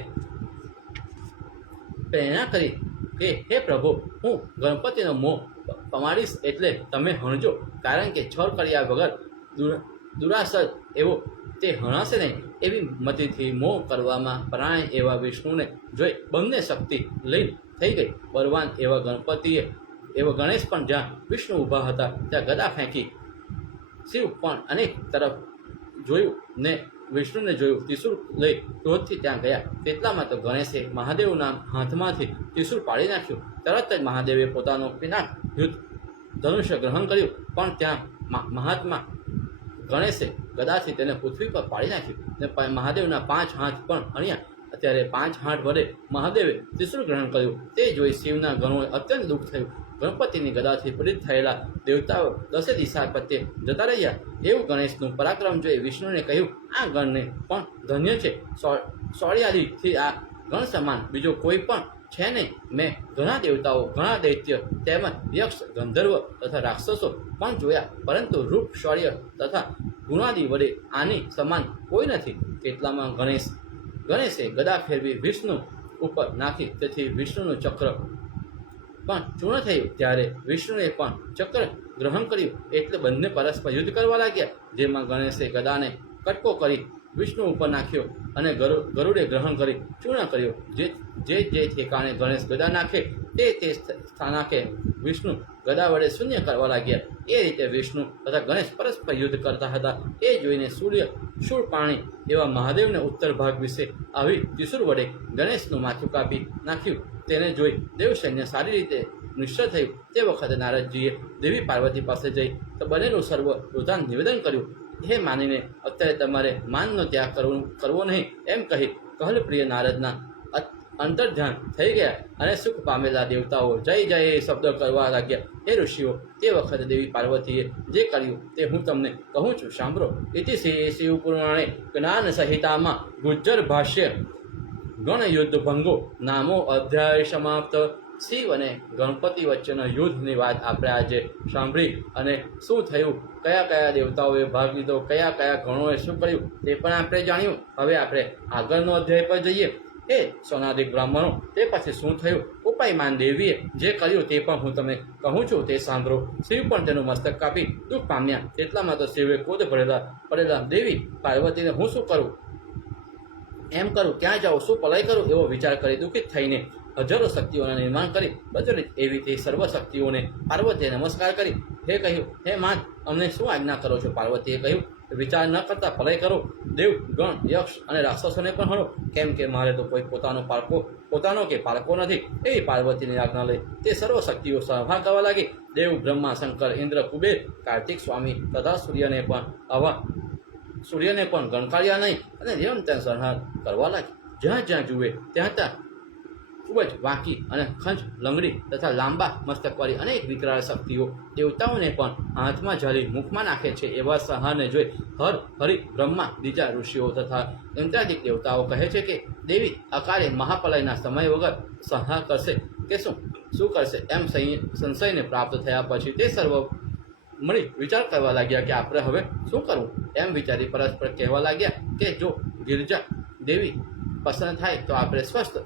પ્રેરણા કરી કે હે પ્રભુ, હું ગણપતિનો મોહ પમાડીશ એટલે તમે હણજો. કારણ કે છળ કર્યા વગર દુરાસર એવો તે હણાશે નહીં. એવી મતિથી મોહ કરવામાં પરાય એવા વિષ્ણુને જોઈ બંને શક્તિ લઈ થઈ ગઈ. બળવાન એવા ગણેશ પણ જ્યાં વિષ્ણુ ઊભા હતા ત્યાં ગદા ફેંકી. શિવ પણ અનેક તરફ જોયું ને વિષ્ણુને જોયું. ત્રિશૂળ લઈ ક્રોધથી ત્યાં ગયા. તેટલામાં તો ગણેશે મહાદેવના હાથમાંથી ત્રિશૂળ પાડી નાખ્યું. તરત જ મહાદેવે પોતાનું પિનાક યુદ્ધ ધનુષ્ય ગ્રહણ કર્યું. પણ ત્યાં મહાત્મા ગણેશે ગદાથી તેને પૃથ્વી પર પાડી નાખ્યું ને મહાદેવના 5 હાથ પણ હણ્યા. અત્યારે 5 હાથ વડે મહાદેવે ત્રિશૂળ ગ્રહણ કર્યું. તે જોઈ શિવના ગણોએ અત્યંત દુઃખ થયું. ગણપતિની ગદાથી પીડિત થયેલા દેવતાઓ 10 દિશા પ્રત્યે જતા રહ્યા. એવું ગણેશનું પરાક્રમ જોઈ વિષ્ણુને કહ્યું, આ ગણને પણ ધન્ય છે. સોળિયાદીથી આ ગણ સમાન બીજો કોઈ પણ છે નહીં. મેં ઘણા દેવતાઓ, ઘણા દૈત્ય તેમજ યક્ષ, ગંધર્વ તથા રાક્ષસો પણ જોયા, પરંતુ રૂપ, શૌર્ય તથા ગુણાદિ વડે આની સમાન કોઈ નથી. કેટલામાં ગણેશે ગદા ફેરવી વિષ્ણુ ઉપર નાખી. તેથી વિષ્ણુનું ચક્ર પણ ચૂર્ણ થયું. ત્યારે વિષ્ણુએ પણ ચક્ર ગ્રહણ કર્યું. એટલે બંને પરસ્પર યુદ્ધ કરવા લાગ્યા. જેમાં ગણેશે ગદાને કટકો કરી વિષ્ણુ ઉપર નાખ્યો અને ગરુડે ગ્રહણ કરી ચૂર્ણ કર્યો. જે ઠેકાણે ગણેશ ગદા નાખે તે સ્થાનાકે વિષ્ણુ ગદા વડે શૂન્ય કરવા લાગ્યા. એ રીતે વિષ્ણુ તથા ગણેશ પરસ્પર યુદ્ધ કરતા હતા. એ જોઈને શૂળ પાણી એવા મહાદેવને ઉત્તર ભાગ વિશે આવી ત્રિશૂળ વડે ગણેશનું માથું કાપી નાખ્યું. તેને જોઈ દેવ સૈન્ય સારી રીતે નિશ્ચય થયું. તે વખતે નારદજીએ દેવી પાર્વતી પાસે જઈ તો બનેલું સર્વ વૃતાંત નિવેદન કર્યું. હે માનીને અત્યારે તમારે માનનો ત્યાગ કરવો નહીં એમ કહી કહલપ્રિય નારદના અંતર્ધ્યાન થઈ ગયા અને સુખ પામેલા દેવતાઓ જય જય શબ્દ કરવા લાગ્યા. હે ઋષિઓ, તે વખતે દેવી પાર્વતીએ જે કર્યું તે હું તમને કહું છું, સાંભળો. ઇતિ શિવ પુરાણે જ્ઞાન સંહિતામાં ગુજ્જર ભાષ્ય ગણ યુદ્ધ ભંગો નામો અધ્યાય સમાપ્ત. શિવ અને ગણપતિ વચ્ચેના યુદ્ધની વાત આપણે આજે સાંભળી અને શું થયું, કયા કયા દેવતાઓએ ભાગ લીધો, કયા કયા ગણોએ શું કર્યું તે પણ આપણે જાણ્યું. હવે આપણે આગળનો અધ્યાય પર જઈએ. એ સોનાદિક બ્રાહ્મણો, તે પછી શું થયું? ઉપાયમાન દેવીએ જે કર્યું તે પણ હું તમને કહું છું, તે સાંભળો. શિવ પણ તેનું મસ્તક કાપી દુઃખ પામ્યા. તેટલામાં તો શિવે ક્રોધ પડેલા દેવી પાર્વતીને હું શું કરું, એમ કરું, ક્યાં જાઉં, શું પલાય કરું એવો વિચાર કરી દુઃખિત થઈને હજારો શક્તિઓના નિર્માણ કરી પ્રજ્વલિત એવી તે સર્વ શક્તિઓને પાર્વતીએ નમસ્કાર કરી કહ્યું, હે માન, અમને શું આજ્ઞા કરો છો? પાર્વતીએ કહ્યું, વિચાર ન કરતા પલય કરો. દેવ, ગણ, યક્ષ અને રાક્ષસોને પણ હણો. કેમ કે મારે તો કોઈ પોતાનો કે પારકો નથી. એવી પાર્વતીની આજ્ઞા લઈ તે સર્વ શક્તિઓ સહભાગ કરવા લાગી. દેવ, બ્રહ્મા, શંકર, ઇન્દ્ર, કુબેર, કાર્તિક સ્વામી તથા સૂર્યને પણ ગણકાર્યા નહીં અને નિરંતર સંહાર કરવા લાગી. જ્યાં જ્યાં જુએ ત્યાં ખૂબ જ વાંકી અને ખંચ લંગડી તથા લાંબા મસ્તકવાળી અનેક વિકરાળ શક્તિઓ દેવતાઓને પણ હાથમાં ઝાલી મુખમાં નાખે છે. એવા સંહારને જોઈ હરિ બ્રહ્મા બીજા ઋષિઓ તથા ઇન્દ્રાદિક દેવતાઓ કહે છે કે દેવી અકાળે મહાપ્રલયના સમય વગર સંહાર કરશે કે શું કરશે એમ સંશયને પ્રાપ્ત થયા પછી તે સર્વ મળી વિચાર કરવા લાગ્યા કે આપણે હવે શું કરવું એમ વિચારી પરસ્પર કહેવા લાગ્યા કે જો ગિરજા દેવી પસંદ થાય તો આપણે સ્વસ્થ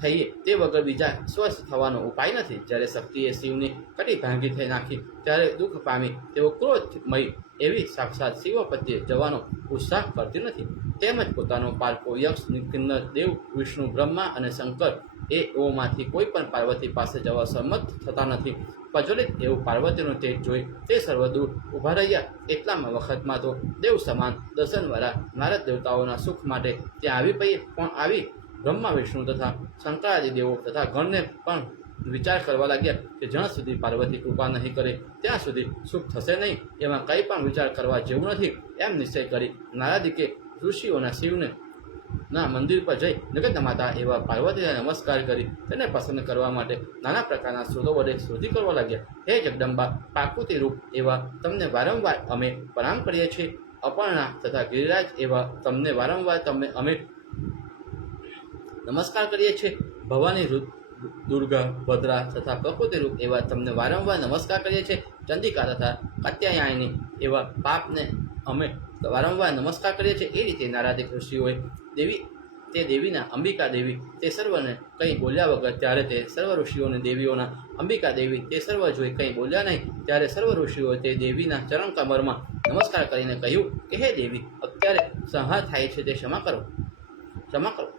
થઈએ, તે વગર બીજા સ્વસ્થ થવાનો ઉપાય નથી. જ્યારે શક્તિએ શિવની કટી ભાંગી થઈ નાખી ત્યારે દુઃખ પામી તેઓ ક્રોધમય એવી સાક્ષાત શિવ પ્રત્યે જવાનો ઉત્સાહ કરતી નથી. તેમજ પોતાનો પારકો યક્ષ કિન્નર દેવ વિષ્ણુ બ્રહ્મા અને શંકર એ ઓમાંથી કોઈ પણ પાર્વતી પાસે જવા સંમત થતા નથી. પ્રજ્વલિત એવું પાર્વતીનું તેજ જોઈ તે સર્વ દૂર ઊભા રહ્યા. એટલામાં વખતમાં તો દેવ સમાન દર્શનવાળા નારદ દેવતાઓના સુખ માટે ત્યાં આવી બ્રહ્મા વિષ્ણુ તથા શંકરાદિ દેવો તથા ગણને પણ વિચાર કરવા લાગ્યા કે જ્યાં સુધી પાર્વતી કૃપા નહીં કરે ત્યાં સુધી સુખ થશે નહીં. એમાં કંઈ પણ વિચાર કરવા જેવું નથી એમ નિશ્ચય કરી નારદિકે ઋષિઓના શિવને ના મંદિર પર જઈ જગત માતા એવા પાર્વતીને નમસ્કાર કરી તેને પસંદ કરવા માટે નાના પ્રકારના સ્ત્રોતો વડે સ્તુતિ કરવા લાગ્યા. હે જગદંબા, પ્રાકૃતિ રૂપ એવા તમને વારંવાર અમે પ્રણામ કરીએ છીએ. અપર્ણા તથા ગિરિરાજ એવા તમને વારંવાર અમે નમસ્કાર કરીએ છીએ. ભવાની દુર્ગા ભદ્રા તથા પ્રકૃતિ રૂપ એવા તમને વારંવાર નમસ્કાર કરીએ છીએ. ચંડિકા તથા કાત્યાયની એવા પાપને અમે વારંવાર નમસ્કાર કરીએ છીએ. એ રીતે નારાધિક ઋષિઓએ દેવીના અંબિકા દેવી તે સર્વને કંઈ બોલ્યા વગર ત્યારે તે સર્વ ઋષિઓને દેવીઓના અંબિકા દેવી તે સર્વ જોઈ કંઈ બોલ્યા નહીં. ત્યારે સર્વ ઋષિઓએ તે દેવીના ચરણ કમરમાં નમસ્કાર કરીને કહ્યું કે હે દેવી, અત્યારે સંહાર થાય છે તે ક્ષમા કરો.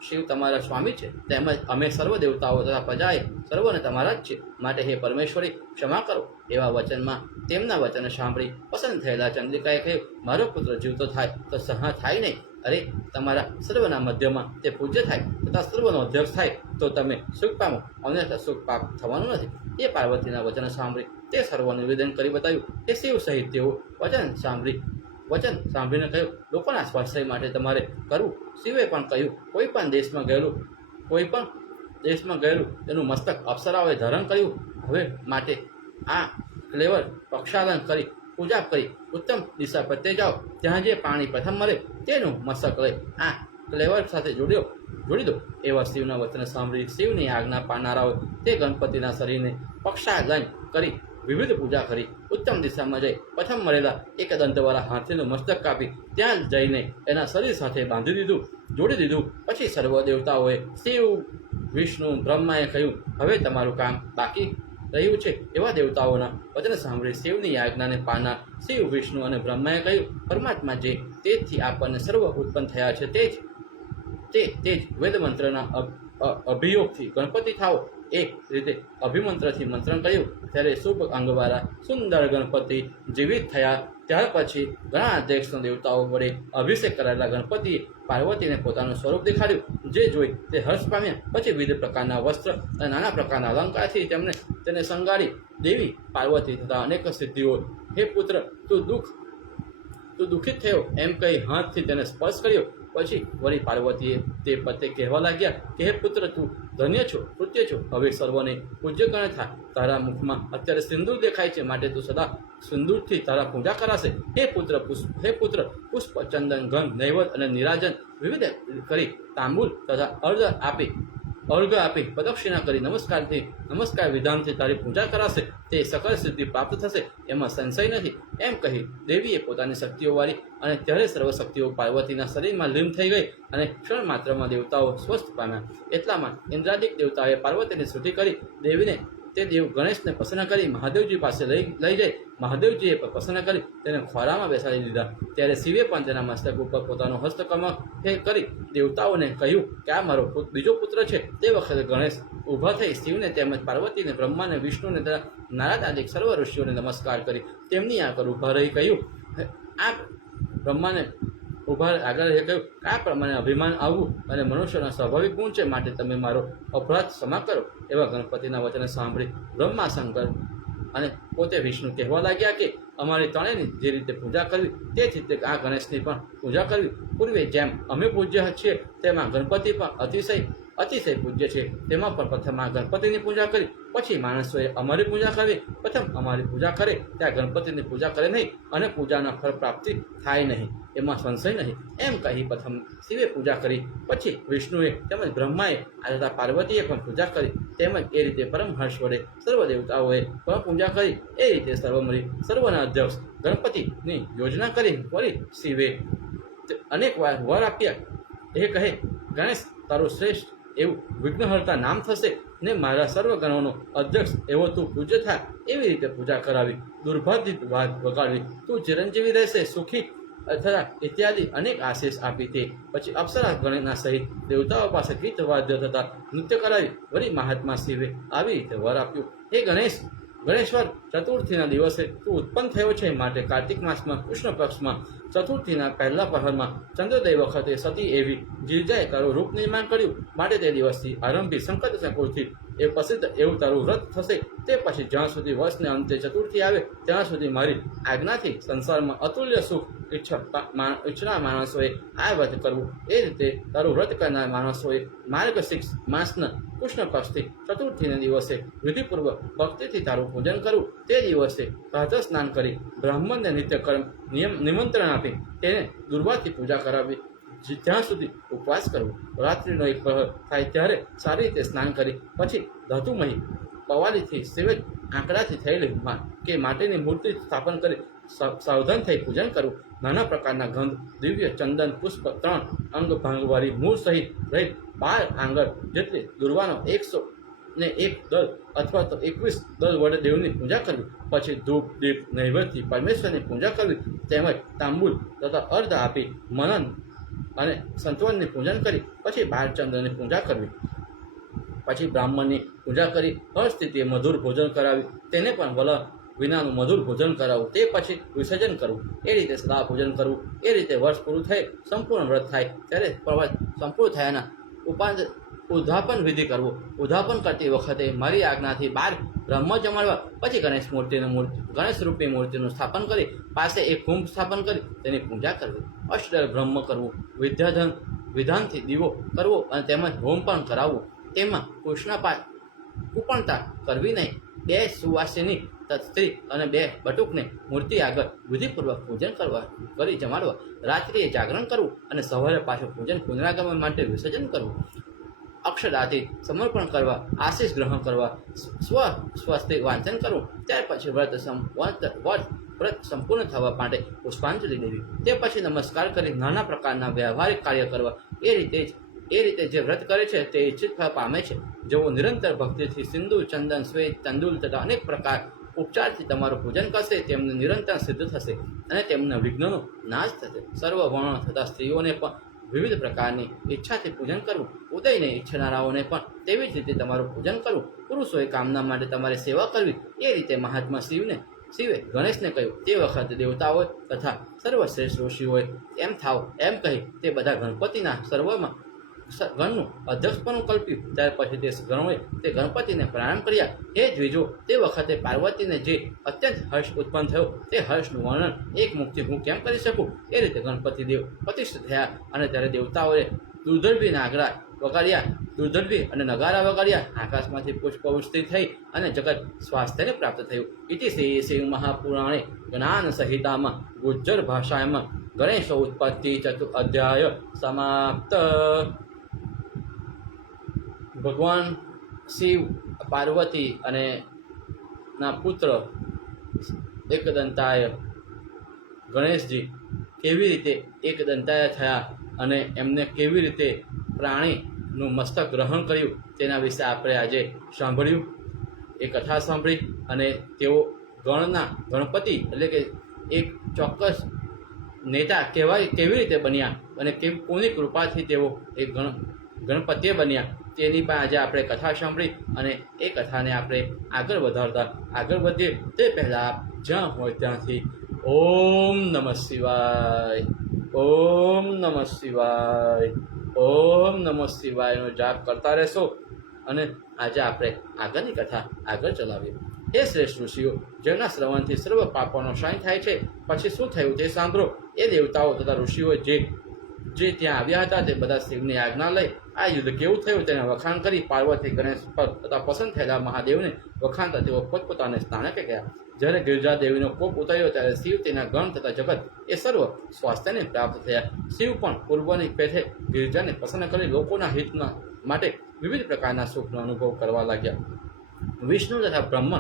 શિવ તમારા સ્વામી છે, તેમજ અમે સર્વ દેવતાઓ તથા પ્રજાએ સર્વને તમારા જ છે. માટે હે પરમેશ્વરી, ક્ષમા કરો. એવા વચનમાં તેમના વચન સાંભળી પસંદ થયેલા ચંદ્રિકાએ કહ્યું, મારો પુત્ર જીવતો થાય તો સંહાર થાય નહીં. અરે, તમારા સર્વના મધ્યમાં તે પૂજ્ય થાય તથા સર્વનો અધ્યક્ષ થાય તો તમે સુખ પામો, અન્યથા સુખ પ્રાપ્ત થવાનું નથી. એ પાર્વતીના વચન સાંભળી તે સર્વ નિવેદન કરી બતાવ્યું કે શિવ સહિત તેઓ વચન સાંભળીને કહ્યું, લોકોના સ્વાસ્થ્ય માટે તમારે કરવું. શિવે પણ કહ્યું, કોઈ પણ દેશમાં ગયેલું તેનું મસ્તક અપ્સરાઓએ ધારણ કર્યું. હવે માટે આ ક્લેવર પ્રક્ષાલન કરી પૂજા કરી ઉત્તમ દિશા પ્રત્યે જાઓ. ત્યાં જે પાણી પ્રથમ મળે તેનું મસ્તક લઈ આ ક્લેવર સાથે જોડી દો. એવા શિવના વચન સાંભળી શિવની આજ્ઞા પાડનારાઓએ તે ગણપતિના શરીરને પ્રક્ષાલન કરી વિવિધ પૂજા કરી ઉત્તમ દિશામાં જઈ પ્રથમ મળેલા એક દંતવાળા હાથીનું મસ્તક કાપી ત્યાં જઈને એના શરીર સાથે જોડી દીધું. પછી સર્વ દેવતાઓએ શિવ વિષ્ણુ બ્રહ્માએ કહ્યું, હવે તમારું કામ બાકી રહ્યું છે. એવા દેવતાઓના વચન સાંભળી શિવની આજ્ઞાને પાડનાર શિવ વિષ્ણુ અને બ્રહ્માએ કહ્યું, પરમાત્મા જે તેજથી આપણને સર્વ ઉત્પન્ન થયા છે તે જ વેદ મંત્રના અભિયોગથી ગણપતિ થાઓ. એક રીતે અભિમંત્રથી મંત્રણ કર્યું ત્યારે શુભ અંગવાળા સુંદર ગણપતિ જીવિત થયા. ત્યાર પછી ઘણા દેશના દેવતાઓ વડે અભિષેક કરાયેલા ગણપતિએ પાર્વતીને પોતાનું સ્વરૂપ દેખાડ્યું. જે જોઈ તે હર્ષ પામ્યા. પછી વિવિધ પ્રકારના વસ્ત્ર અને નાના પ્રકારના અલંકારથી તેને શણગારી દેવી પાર્વતી તથા અનેક સિદ્ધિઓ. હે પુત્ર, તું દુઃખિત થયો એમ કહી હાથથી તેને સ્પર્શ કર્યો. પછી વળી પાર્વતીએ તે પતે કહેવા લાગ્યા કે હે પુત્ર, તું ધન્ય છો, કૃત્ય છો. હવે સર્વને પૂજ્ય ગણ થા. તારા મુખમાં અત્યારે સિંદૂર દેખાય છે, માટે તું સદા સિંદૂરથી તારા પૂજા કરાશે. હે પુત્ર પુષ્પ ચંદન ગંધ નૈવેદ્ય અને નિરાજન વિવિધ કરી તાંબૂલ તથા અર્ઘ આપી પ્રદક્ષિણા કરી નમસ્કાર વિધાનથી તારી પૂજા કરાશે. તે સકળ સિદ્ધિ પ્રાપ્ત થશે, એમાં સંશય નથી. એમ કહી દેવીએ પોતાની શક્તિઓવાળી અને ત્યારે સર્વ શક્તિઓ પાર્વતીના શરીરમાં લીન થઈ ગઈ અને ક્ષણ માત્રમાં દેવતાઓ સ્વસ્થ પામ્યા. એટલામાં ઇન્દ્રાદિક દેવતાએ પાર્વતીની સ્તુતિ કરી દેવીને તે દેવ ગણેશને પ્રસન્ન કરી મહાદેવજી પાસે લઈ જઈ મહાદેવજીએ પ્રસન્ન કરી તેને ખોરામાં બેસાડી દીધા. ત્યારે શિવે પણ તેના મસ્તક ઉપર પોતાનો હસ્તકર્મ કરી દેવતાઓને કહ્યું કે આ મારો બીજો પુત્ર છે. તે વખતે ગણેશ ઊભા થઈ શિવને તેમજ પાર્વતીને બ્રહ્માને વિષ્ણુને તથા નારદ આદિ સર્વ ઋષિઓને નમસ્કાર કરી તેમની આગળ ઊભા રહી કહ્યું, આ બ્રહ્માને આગળ કહ્યું, આ પ્રમાણે અભિમાન આવવું અને મનુષ્યના સ્વાભાવિક ગુણ છે, માટે તમે મારો અપરાધ ક્ષમા કરો. એવા ગણપતિના વચને સાંભળી બ્રહ્મા શંકર અને પોતે વિષ્ણુ કહેવા લાગ્યા કે અમારી ત્રણેયની જે રીતે પૂજા કરવી તે જ રીતે આ ગણેશની પણ પૂજા કરવી. પૂર્વે જેમ અમે પૂજ્ય છીએ તેમાં ગણપતિ પણ અતિશય અતિશય પૂજ્ય છે. તેમાં પણ પ્રથમ આ ગણપતિની પૂજા કરી, પછી માણસોએ અમારી પૂજા કરવી. પ્રથમ અમારી પૂજા કરે ત્યાં ગણપતિની પૂજા કરે નહીં, અને પૂજાના ફળ પ્રાપ્તિ થાય નહીં, એમાં સંશય નહીં. એમ કહી પ્રથમ શિવે પૂજા કરી, પછી વિષ્ણુએ તેમજ બ્રહ્માએ તથા પાર્વતીએ પણ પૂજા કરી. તેમજ એ રીતે પરમહર્ષ વડે સર્વ દેવતાઓએ પણ પૂજા કરી. એ રીતે સર્વ મળી સર્વના અધ્યક્ષ ગણપતિની યોજના કરી. વળી શિવે અનેક વાર વર આપ્યા. એ કહે, ગણેશ, તારું શ્રેષ્ઠ એવું વિઘ્નહર્તા નામ થશે ને મારા સર્વ ગણોનો અધ્યક્ષ એવો તું પૂજ્ય થાય. એવી રીતે પૂજા કરાવી, દુર્ભાગ્ય વાત વગાડવી. તું ચિરંજીવી રહેશે, સુખી અથવા ઇત્યાદિ અનેક આશીષ આપી. તે પછી અપ્સરા ગણના સહિત દેવતાઓ પાસે ગીત વાદ્ય તથા નૃત્ય કરાવી. વળી મહાત્મા શિવે આવી રીતે વર આપ્યું. હે ગણેશ, ગણેશ્વર, ચતુર્થીના દિવસે તું ઉત્પન્ન થયો છે, માટે કાર્તિક માસમાં કૃષ્ણ પક્ષમાં ચતુર્થીના પહેલા પ્રહરમાં ચંદ્રોદય વખતે સતી એવી ગિરજાએ તારું રૂપ નિર્માણ કર્યું. માટે તે દિવસથી આરંભી સંકટ ચતુર્થી એ પ્રસિદ્ધ એવું તારું વ્રત થશે. તે પછી જ્યાં સુધી વર્ષને અંતે ચતુર્થી આવે ત્યાં સુધી મારી આજ્ઞાથી સંસારમાં અતુલ્ય સુખ ઈચ્છનાર માણસોએ આ વ્રત કરવું. એ રીતે તારું વ્રત કરનાર માણસોએ માર્ગશીર્ષ માસના કૃષ્ણ પક્ષથી ચતુર્થીના દિવસે વિધિપૂર્વક ભક્તિથી તારું પૂજન કરવું. તે દિવસે પ્રાતઃ સ્નાન કરી બ્રાહ્મણને નિત્યકર્મ નિમંત્રણ આપી તેને દુર્વાથી પૂજા કરાવી. જ્યાં સુધી ઉપવાસ કરવો. રાત્રિનો એક પ્રહર થાય ત્યારે સારી રીતે સ્નાન કરી પછી ધાતુમહી પવાલીથી સેવેજ આંકડાથી થયેલી કે માટીની મૂર્તિ સ્થાપન કરી સાવધાન થઈ પૂજન કરવું. નાના પ્રકારના ગંધ, દિવ્ય ચંદન, પુષ્પ, 3 અંગ ભાંગવાળી મૂળ સહિત રહિત 12 આંગળ જેટલી દુર્વાનો 101 દળ અથવા તો 21 દળ વડે દેવની પૂજા કરવી. પછી ધૂપ, દીપ, નૈવેદ્યથી પરમેશ્વરની પૂજા કરવી. તેમજ તાંબુલ તથા અર્ધ આપી મનન અને સંતવનની પૂજન કરી પછી બાળચંદ્રની પૂજા કરવી. પછી બ્રાહ્મણની પૂજા કરી હર સ્થિતિએ મધુર ભોજન કરાવી. તેને પણ વલ વિનાનું મધુર ભોજન કરાવવું. તે પછી વિસર્જન કરવું. એ રીતે સદા પૂજન કરવું. એ રીતે વર્ષ પૂરું થઈ સંપૂર્ણ વ્રત થાય ત્યારે પ્રવત સંપૂર્ણ થયાના ઉદ્ધાપન વિધિ કરવું. ઉદ્ધાપન કરતી વખતે મારી આજ્ઞાથી 12 બ્રહ્મ જમાડવા. પછી ગણેશ રૂપી મૂર્તિનું સ્થાપન કરી પાસે એક કુંભ સ્થાપન કરી તેની પૂજા કરવી. અષ્ટદળ બ્રહ્મ કરવું. વિધાનથી દીવો કરવો અને તેમજ હોમ પણ કરાવવું. તેમાં કૃપણતા કરવી નહીં. 2 સુવાસિની સ્ત્રી અને 2 બટુકને મૂર્તિ આગળ વિધિપૂર્વક પૂજન કરી જમાડવા. રાત્રિએ જાગરણ કરવું અને સવારે પાછું પૂજન પુનરાગમન માટે વિસર્જન કરવું. અક્ષરાથી સમર્પણ કરવા, આશીષ ગ્રહણ કરવા, સ્વસ્તિ વાંચન કરવું. ત્યાર પછી વ્રત સંપૂર્ણ થવા માટે પુષ્પાંજલિ દેવી. તે પછી નમસ્કાર કરી નાના પ્રકારના વ્યવહારિક કાર્ય કરવા. એ રીતે જે વ્રત કરે છે તે ઇચ્છિત ફળ પામે છે. જેઓ નિરંતર ભક્તિથી સિંદૂર, ચંદન, શ્વેત, તંદુલ તથા અનેક પ્રકાર ઉપચારથી તમારું પૂજન કરશે તેમને નિરંતર સિદ્ધ થશે અને તેમના વિઘ્નોનો નાશ થશે. સર્વ વર્ણ તથા સ્ત્રીઓને પણ વિવિધ પ્રકારની ઈચ્છાથી પૂજન કરવું. ઉદયને ઈચ્છનારાઓને પણ તેવી જ રીતે તમારું પૂજન કરવું. પુરુષોએ કામના માટે તમારી સેવા કરવી. એ રીતે મહાત્મા શિવે ગણેશને કહ્યું. તે વખતે દેવતાઓએ તથા સર્વશ્રેષ્ઠ ઋષિઓએ એમ થાવ એમ કહી તે બધા ગણપતિના ગણનું અધ્યક્ષપણું કલ્પ્યું. ત્યાર પછી તે ગણોએ તે ગણપતિને પ્રણામ કર્યા. હે દ્વિજો, તે વખતે પાર્વતીને જે અત્યંત હર્ષ ઉત્પન્ન થયો તે હર્ષનું વર્ણન એક મુખથી હું કેમ કરી શકું. એ રીતે ગણપતિ દેવ પ્રતિષ્ઠિત થયા અને ત્યારે દેવતાઓએ દુર્દર્ભી અને નગારા વગાડ્યા. આકાશમાંથી પુષ્પવૃષ્ટિ થઈ અને જગત સ્વાસ્થ્યને પ્રાપ્ત થયું. ઇતિ શ્રી મહાપુરાણે જ્ઞાન સંહિતામાં ગુજ્જર ભાષામાં ગણેશ ઉત્પત્તિ અધ્યાય સમાપ્ત. ભગવાન શિવ, પાર્વતી અને ના પુત્ર એકદંતાય ગણેશજી કેવી રીતે એકદંતાય થયા અને એમને કેવી રીતે પ્રાણીનું મસ્તક ગ્રહણ કર્યું તેના વિશે આપણે આજે સાંભળ્યું. એ કથા સાંભળી અને તેઓ ગણપતિ એટલે કે એક ચોક્કસ નેતા કેવી રીતે બન્યા અને કોની કૃપાથી તેઓ એક ગણપતિએ બન્યા તેની પણ આજે આપણે કથા સાંભળી. અને એ કથાને આપણે આગળ વધીએ તે પહેલાં જ્યાં હોય ત્યાંથી ઓમ નમઃ શિવાય, ઓમ નમઃ શિવાય, ઓમ નમઃ શિવાયનો જાપ કરતા રહેશો. અને આજે આપણે આગળની કથા આગળ ચલાવીએ. હે શ્રેષ્ઠ ઋષિઓ, જેમના શ્રવણથી સર્વ પાપોનો ક્ષય થાય છે. પછી શું થયું તે સાંભળો. એ દેવતાઓ તથા ઋષિઓ જે ત્યાં આવ્યા હતા તે બધા શિવની આજ્ઞા લઈ આ યુદ્ધ કેવું થયું તેને વખાણ કરી પાર્વતી ગણેશ પર તથા પસંદ થયેલા મહાદેવને વખાણતા તેઓ પોતપોતાને સ્થાનકે ગયા. જ્યારે ગિરજા દેવીનો કોપ ઉતર્યો ત્યારે શિવ, તેના ગણ તથા જગત એ સર્વ સ્વાસ્થ્યને પ્રાપ્ત થયા. શિવ પણ પૂર્વની પેઠે ગિરજાને પસંદ કરી લોકોના હિતના માટે વિવિધ પ્રકારના સુખનો અનુભવ કરવા લાગ્યા. વિષ્ણુ તથા બ્રહ્મ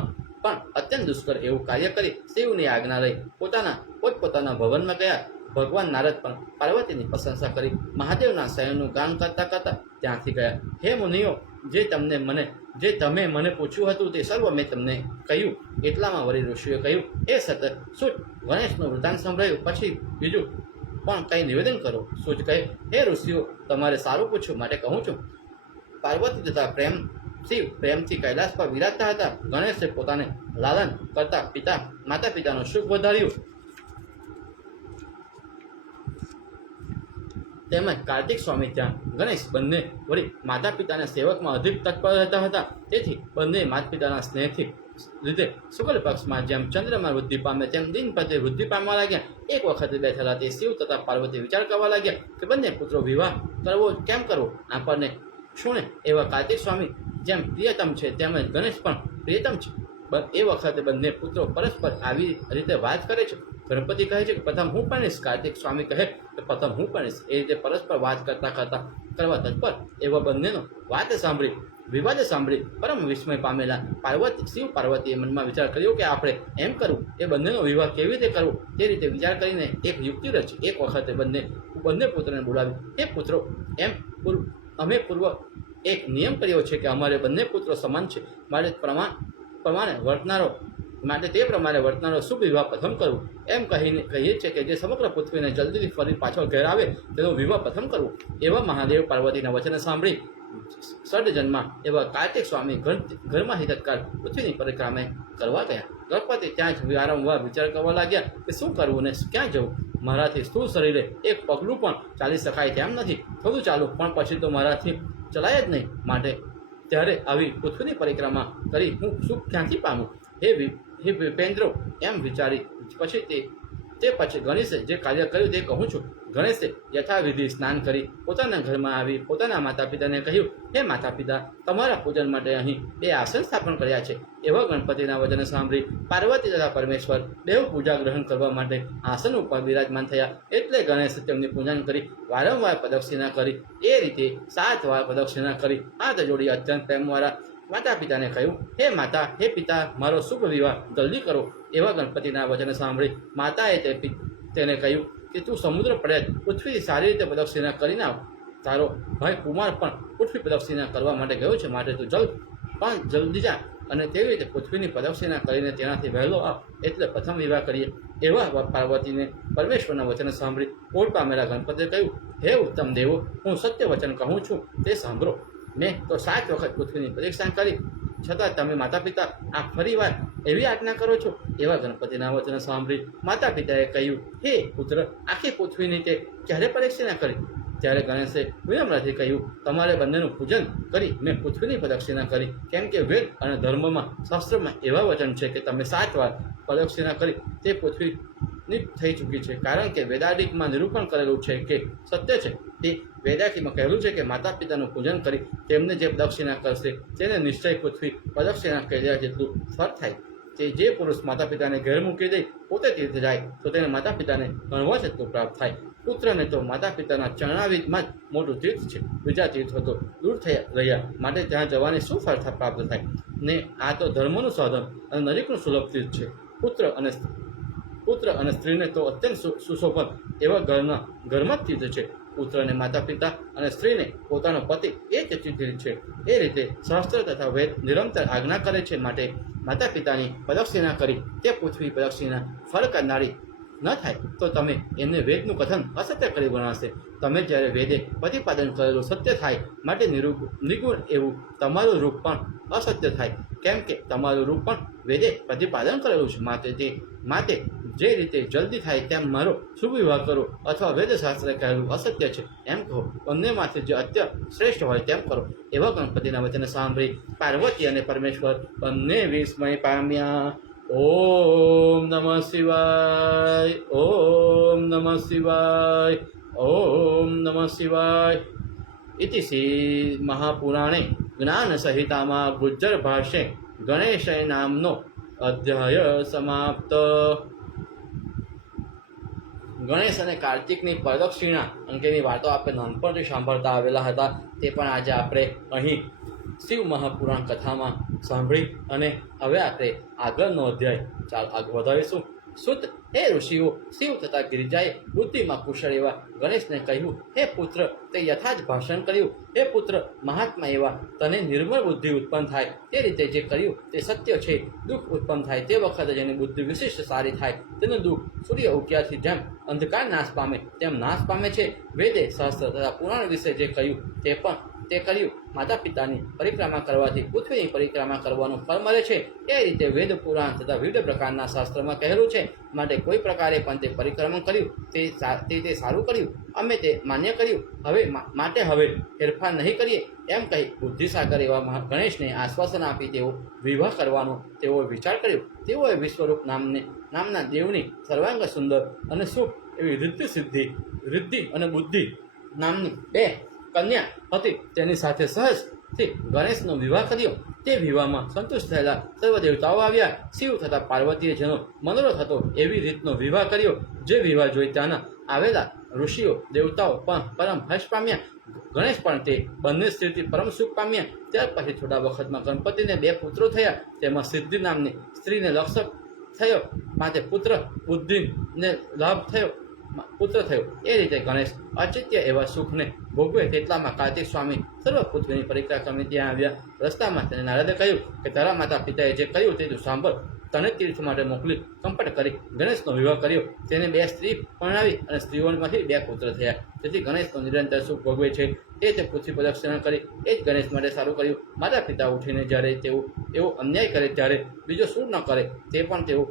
પણ અત્યંત દુષ્કર એવું કાર્ય કરી શિવની આજ્ઞા લઈ પોતપોતાના ભવનમાં ગયા. ભગવાન નારદ પણ પાર્વતીની પ્રશંસા કરી મહાદેવના શયનનું ગાન કરતા કરતા ત્યાંથી ગયા. હે મુનિઓ, જે તમે મને પૂછ્યું હતું તે સર્વ મેં તમને કહ્યું. એટલામાં વળી ઋષિએ કહ્યું, એ સત સૂત ગણેશનું વૃતાંત સંભળાયું પછી બીજું પણ કંઈ નિવેદન કરો. સૂત કહે, હે ઋષિઓ, તમારે સારું પૂછ્યું માટે કહું છું. પાર્વતી તથા શિવ પ્રેમથી કૈલાસ પર વિરાજતા હતા. ગણેશે પોતાને લાલન કરતા માતા પિતાનું સુખ વધાર્યું. તેમજ કાર્તિક સ્વામી ત્યાં ગણેશ બંને વળી માતા પિતાના સેવકમાં અધિક તત્પર રહેતા હતા. તેથી બંને માતા પિતાના સ્નેહથી લીધે શુક્લ પક્ષમાં જેમ ચંદ્રમાં વૃદ્ધિ પામે તેમ દિન પ્રત્યે વૃદ્ધિ પામવા લાગ્યા. એક વખતે બેઠેલા તે શિવ તથા પાર્વતી વિચાર કરવા લાગ્યા કે બંને પુત્રો વિવાહ કેમ કરવો. આપણને શું ને એવા કાર્તિક સ્વામી જેમ પ્રિયતમ છે તેમજ ગણેશ પણ પ્રિયતમ છે. એ વખતે બંને પુત્રો પરસ્પર આવી રીતે વાત કરે છે. ગણપતિ કહે છે કે પ્રથમ હું પરણીશ. કાર્તિક સ્વામી કહે કે પ્રથમ હું પરણીશ. એ રીતે પરસ્પર વાત કરવા તત્પર એવા બંનેનો વિવાદ સાંભળી પરમ વિસ્મય પામેલા શિવ પાર્વતીએ મનમાં વિચાર કર્યો કે આપણે એમ કરવું, એ બંનેનો વિવાહ કેવી રીતે કરવો. તે રીતે વિચાર કરીને એક યુક્તિ રચી. એક વખતે બંને પુત્રોને બોલાવી, એ પુત્રો, અમે પૂર્વ એક નિયમ કર્યો છે કે અમારે બંને પુત્રો સમાન છે, માટે તે પ્રમાણે વર્તનારો શુભ વિવાહ પ્રથમ કરવું. એમ કહીએ છીએ કે જે સમગ્ર પૃથ્વીને જલ્દીથી ફરી પાછળ ઘેર આવે તેનો વિવાહ પ્રથમ કરવો. એવા મહાદેવ પાર્વતીના વચન સાંભળી સર્જન્મમાં એવા કાર્તિક સ્વામી ઘરમાં હિતત્કાર પૃથ્વીની પરિક્રમા કરવા ગયા. ગણપતિ ત્યાં જ વારંવાર વિચાર કરવા લાગ્યા કે શું કરવું ને ક્યાં જવું. મારાથી સ્થૂળ શરીરે એક પગલું પણ ચાલી શકાય તેમ નથી. થોડું ચાલું પણ પછી તો મારાથી ચલાય જ નહીં. માટે ત્યારે આવી પૃથ્વીની પરિક્રમા કરી હું સુખ ક્યાંથી પામું. હે વિપેન્દ્રો, એમ વિચારી પછી ગણેશે જે કાર્ય કર્યું તે કહું છું. ગણેશે યથાવિધિ સ્નાન કરી પોતાના ઘરમાં આવી પોતાના માતા પિતાને કહ્યું, હે માતા પિતા, તમારા પૂજન માટે અહીં બે આસન સ્થાપન કર્યા છે. એવા ગણપતિના વચન સાંભળી પાર્વતી તથા પરમેશ્વર બેઉ પૂજા ગ્રહણ કરવા માટે આસન ઉપર બિરાજમાન થયા. એટલે ગણેશે તેમની પૂજન કરી વારંવાર પ્રદક્ષિણા કરી. એ રીતે 7 વાર પ્રદક્ષિણા કરી હાથ જોડી અત્યંત પ્રેમવાળા માતા પિતાને કહ્યું, હે માતા, હે પિતા, મારો શુભ વિવાહ જલ્દી કરો. એવા ગણપતિના વચન સાંભળી માતાએ તેને કહ્યું કે તું સમુદ્ર પડે પૃથ્વી સારી રીતે પ્રદક્ષિણા કરીને આવ. તારો ભાઈ કુમાર પણ પૃથ્વી પ્રદક્ષિણા કરવા માટે ગયો છે, માટે તું જલ્દી જા અને તેવી રીતે પૃથ્વીની પ્રદક્ષિણા કરીને તેનાથી વહેલો આવ. એટલે પ્રથમ વિવાહ કરીએ. એવા પાર્વતીને પરમેશ્વરના વચન સાંભળી કોઢ પામેલા ગણપતિએ કહ્યું, હે ઉત્તમ દેવો, હું સત્ય વચન કહું છું તે સાંભળો. મેં તો 7 વખત પૃથ્વીની પરીક્ષા કરી, છતાં તમે માતા પિતા આ ફરી વાર એવી આજ્ઞા કરો છો. એવા ગણપતિના વચન સાંભળી માતા પિતાએ કહ્યું, હે પુત્ર, આખી પૃથ્વીની તે ક્યારે પરીક્ષા કરી. ત્યારે ગણેશે વિનમ્રથી કહ્યું, તમારે બંનેનું પૂજન કરી મેં પૃથ્વીની પ્રદક્ષિણા કરી. કેમ કે વેદ અને ધર્મમાં શાસ્ત્રમાં એવા વચન છે કે તમે 7 વાર પ્રદક્ષિણા કરી તે પૃથ્વીની થઈ ચૂકી છે. કારણ કે વેદાંતિકમાં નિરૂપણ કરેલું છે કે સત્ય છે. તે વેદાંતિકમાં કહેલું છે કે માતા પિતાનું પૂજન કરી તેમને જે પ્રદક્ષિણા કરશે તેને નિશ્ચય પૃથ્વી પ્રદક્ષિણા કર્યા જેટલું ફળ થાય. તે જે પુરુષ માતા પિતાને ઘેર મૂકી દઈ પોતે તીર્થ જાય તો તેને માતા પિતાને ગણવા જેટલું પ્રાપ્ત થાય. પુત્રને તો માતા પિતાના ચરણાવીજમાં જ મોટું તીર્થ છે. બીજા તીર્થો તો દૂર થઈ રહ્યા, માટે ત્યાં જવાની શું ફળ પ્રાપ્ત થાય ને. આ તો ધર્મનું સાધન અને નજીકનું સુલભ તીર્થ છે. પુત્ર અને સ્ત્રીને તો અત્યંત સુશોભન એવા ઘરમાં જ તીર્થ છે. પુત્રને માતા પિતા અને સ્ત્રીને પોતાનો પતિ એ જ તીર્થ છે. એ રીતે શાસ્ત્ર તથા વેદ નિરંતર આજ્ઞા કરે છે. માટે માતા પિતાની પ્રદક્ષિણા કરી તે પૃથ્વી પ્રદક્ષિણા ફળ કરનારી ન થાય તો તમે એમને વેદનું કથન અસત્ય કરી ગણાશે. તમે જ્યારે વેદે પ્રતિપાદન કરેલું સત્ય થાય માટે નિગુણ એવું તમારું રૂપ પણ અસત્ય થાય. કેમ કે તમારું રૂપ પણ વેદે પ્રતિપાદન કરેલું છે. માટે જે રીતે જલ્દી થાય તેમ મારો શુભ વિવાહ કરો, અથવા વેદશાસ્ત્રે કહેલું અસત્ય છે એમ કહો. બંનેમાંથી જે અત્ય શ્રેષ્ઠ હોય તેમ કરો. એવા ગણપતિના વચન સાંભળી પાર્વતી અને પરમેશ્વર બંને વિસ્મય પામ્યા. ઓમ નમઃ શિવાય, ઓમ નમઃ શિવાય, ઓમ નમઃ શિવાય. इति श्री महापुराणे ज्ञान संहिताમાં ગુજ્જર ભાષે ગણેશ નામનો અધ્યાય સમાપ્ત. ગણેશ અને કાર્તિકની પ્રદક્ષિણા અંગેની વાતો આપણે નાનપણથી સાંભળતા આવેલા હતા. તે પણ આજે આપણે અહીં શિવ મહાપુરાણ કથામાં સાંભળી અને હવે આપણે આગળનો અધ્યાય વધારીશું. સુત હે ઋષિઓ, શિવ તથા ગિરિજાએ બુદ્ધિમાં કુશળ એવા ગણેશને કહ્યું, હે પુત્ર, તે યથા જ ભાષણ કર્યું. હે પુત્ર, મહાત્મા એવા તને નિર્મળ બુદ્ધિ ઉત્પન્ન થાય તે રીતે જે કર્યું તે સત્ય છે. દુઃખ ઉત્પન્ન થાય તે વખતે જેની બુદ્ધિ વિશિષ્ટ સારી થાય તેનું દુઃખ સૂર્ય ઉગ્યાથી જેમ અંધકાર નાશ પામે તેમ નાશ પામે છે. વેદે શાસ્ત્ર તથા પુરાણ વિશે જે કહ્યું તે કર્યું. માતા પિતાની પરિક્રમા કરવાથી પૃથ્વીની પરિક્રમા કરવાનું ફળ મળે છે. એ રીતે વેદ પુરાણ તથા વિવિધ પ્રકારના શાસ્ત્રમાં કહેલું છે. માટે કોઈ પ્રકારે પણ તે પરિક્રમણ કર્યું તે સારું કર્યું. અમે તે માન્ય કર્યું. માટે હવે ફેરફાર નહીં કરીએ એમ કહી બુદ્ધિસાગર એવા ગણેશને આશ્વાસન આપી તેઓ વિવાહ કરવાનો તેઓએ વિચાર કર્યો. તેઓએ વિશ્વરૂપ નામના દેવની સર્વાંગ સુંદર અને સુખ એવી રિદ્ધિ અને બુદ્ધિ નામની બે કન્યા હતી. તેની સાથે સહજથી ગણેશનો વિવાહ કર્યો. તે વિવાહમાં સંતુષ્ટ થયેલા સર્વ દેવતાઓ આવ્યા. શિવ તથા પાર્વતીએ જેનો મનોરથ હતો એવી રીતનો વિવાહ કર્યો. જે વિવાહ જોઈ ત્યાંના આવેલા ઋષિઓ દેવતાઓ પણ પરમ હર્ષ પામ્યા. ગણેશ પણ તે બંને સ્ત્રીથી પરમ સુખ પામ્યા. ત્યાર પછી થોડા વખતમાં ગણપતિને 2 પુત્રો થયા. તેમાં સિદ્ધિ નામની સ્ત્રીને લક્ષ થયો, માટે બુદ્ધિને લાભ થયો. એ રીતે ગણેશ અચિત્ય એવા સુખને ભોગવે તેટલામાં કાર્તિક સ્વામી સર્વ પૃથ્વીની પરિક્રમા કરી ત્યાં આવ્યા. રસ્તામાં તેને નારદે કહ્યું કે તારા માતા પિતાએ જે કહ્યું તે તું સાંભળ. તને તીર્થ માટે મોકલી કંપટ કરી ગણેશનો વિવાહ કર્યો. તેને 2 સ્ત્રી પરણાવી અને સ્ત્રીઓમાંથી 2 પુત્ર થયા. તેથી ગણેશનો નિરંતર સુખ ભોગવે છે. તે પૃથ્વી પ્રદક્ષિણા કરી એ જ ગણેશ માટે સારું કર્યું. માતા પિતા ઉઠીને જ્યારે તેઓ એવો અન્યાય કરે ત્યારે બીજો શું ન કરે તે પણ તેઓ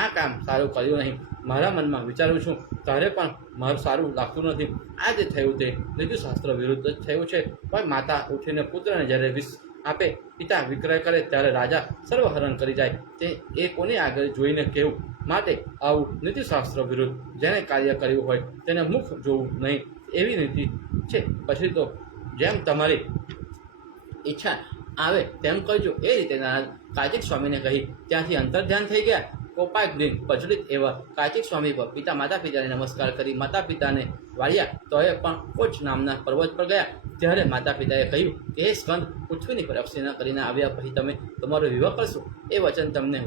આ કામ સારું કર્યું નહીં. મારા મનમાં વિચારું છું તારે પણ મારું સારું લાગતું નથી. આ જે થયું તે શાસ્ત્ર વિરુદ્ધ જ થયું છે. પણ માતા ઉઠીને પુત્રને જ્યારે વિષ આપે, પિતા વિક્રય કરે ત્યારે રાજા સર્વહરણ કરી જાય. તે એ કોને આગળ જોઈને કહેવું. માટે આવું નીતિશાસ્ત્ર વિરુદ્ધ જેને કાર્ય કર્યું હોય તેને મુખ જોવું નહીં એવી નીતિ છે. પછી તો જેમ તમારી ઈચ્છા આવે તેમ કરજો. એ રીતે નારદ કાર્તિક સ્વામીને કહી ત્યાંથી અંતર્ધ્યાન થઈ ગયા. કોપાગ્નિ પ્રજ્વલિત એવા કાર્તિક સ્વામી પર માતા પિતાને નમસ્કાર કરી માતા પિતાને વાળ્યા. તો એ પણ કોચ નામના પર્વત પર ગયા. ત્યારે માતા પિતાએ કહ્યું કે હે સ્કંદ, પૃથ્વીની પ્રદક્ષિણા કરીને આવ્યા પછી તમે તમારો વિવાહ કરશો એ વચન તમને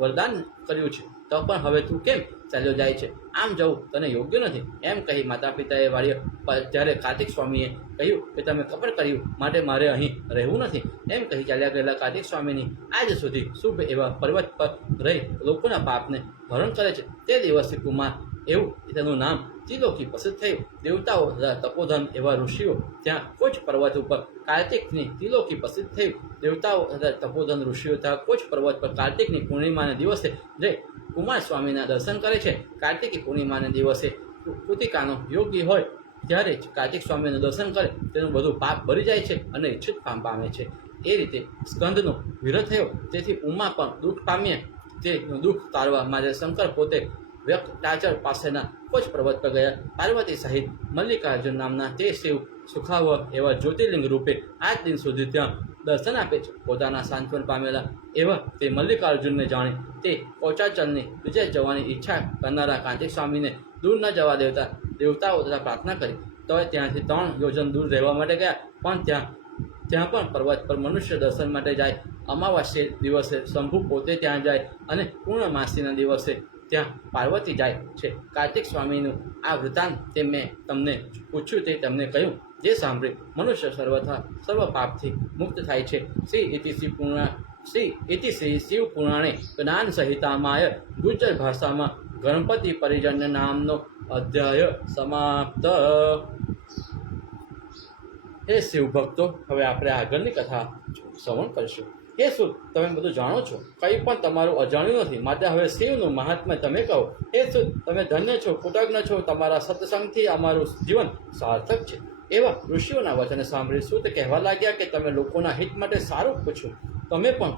વરદાન કર્યું છે. તો પણ હવે તું કેમ ચાલ્યો જાય છે? આમ જવું તને યોગ્ય નથી એમ કહી માતા પિતાએ વાળ્યા. ત્યારે કાર્તિક સ્વામીએ કહ્યું કે તમે કપટ કર્યું, માટે મારે અહીં રહેવું નથી એમ કહી ચાલ્યા ગયેલા. કાર્તિક સ્વામીની આજ સુધી શુભ એવા પર્વત પર રહી લોકોના પાપને હરણ કરે છે. તે દિવસથી કુમાર એવું તેનું નામ ત્રિલોકી પ્રસિદ્ધ થયું. દેવતાઓ તપોધન એવા ઋષિઓ ત્યાં કોચ પર્વત ઉપર કાર્તિકની ત્રિલોકી પ્રસિદ્ધ થયું. દેવતાઓ તપોધન ઋષિઓ ત્યાં કોચ પર્વત પર કાર્તિકની પૂર્ણિમાના દિવસે જઈ કુમાર સ્વામીના દર્શન કરે છે. કાર્તિકી પૂર્ણિમાના દિવસે કૃતિકાનો યોગી હોય ત્યારે જ કાર્તિક સ્વામીનું દર્શન કરે તેનું બધું પાપ ભરી જાય છે અને ઈચ્છિત પામે છે. એ રીતે સ્કંદનો વિરોધ થયો. તેથી ઉમા પણ દુઃખ પામ્યા. તેનું દુઃખ તારવા માટે શંકર પોતે વ્યક્તાચર પાસેના કોચ પર્વત પર ગયા. પાર્વતી સહિત મલ્લિકાર્જુન નામના તે શિવ સુખાવ એવા જ્યોતિર્લિંગ રૂપે આજ દિન સુધી ત્યાં દર્શન આપે છે. પોતાના સાંત્વન પામેલા એવા તે મલ્લિકાર્જુનને જાણી તે કોચાચલની વિજય જવાની ઈચ્છા કરનારા કાર્તિક સ્વામીને દૂર ન જવા દેવતાઓ તથા પ્રાર્થના કરી. તો ત્યાંથી 3 યોજન દૂર રહેવા માટે ગયા. પણ ત્યાં પણ પર્વત પર મનુષ્ય દર્શન માટે જાય. અમાવાસ્ય દિવસે શંભુ પોતે ત્યાં જાય અને પૂર્ણમાસીના દિવસે ત્યાં પાર્વતી જાય છે. કાર્તિક સ્વામીનું આ વૃત્તાંત તે મેં તમને પૂછ્યું તે તમને કહ્યું. જે સાંભળી મનુષ્ય સર્વ પાપથી મુક્ત થાય છે. શ્રી ઇતિ શિવ પુરાણે જ્ઞાન સંહિતામાય ગુજ્જર ભાષામાં ગણપતિ પરિજન્ય નામનો અધ્યાય સમાપ્ત. હે શિવ ભક્તો, હવે આપણે આગળની કથા શ્રવણ કરીશું. હે સુત, તમે બધું જાણો છો, કંઈ પણ તમારું અજાણ્યું નથી. માટે હવે શિવનું મહાત્મ્ય તમે કહો. હે સુત, તમે ધન્ય છો, કૃતજ્ઞ છો. તમારા સત્સંગથી અમારું જીવન સાર્થક છે. એવા ઋષિઓના વચને સાંભળી સુત કહેવા લાગ્યા કે તમે લોકોના હિત માટે સારું પૂછો. તમે પણ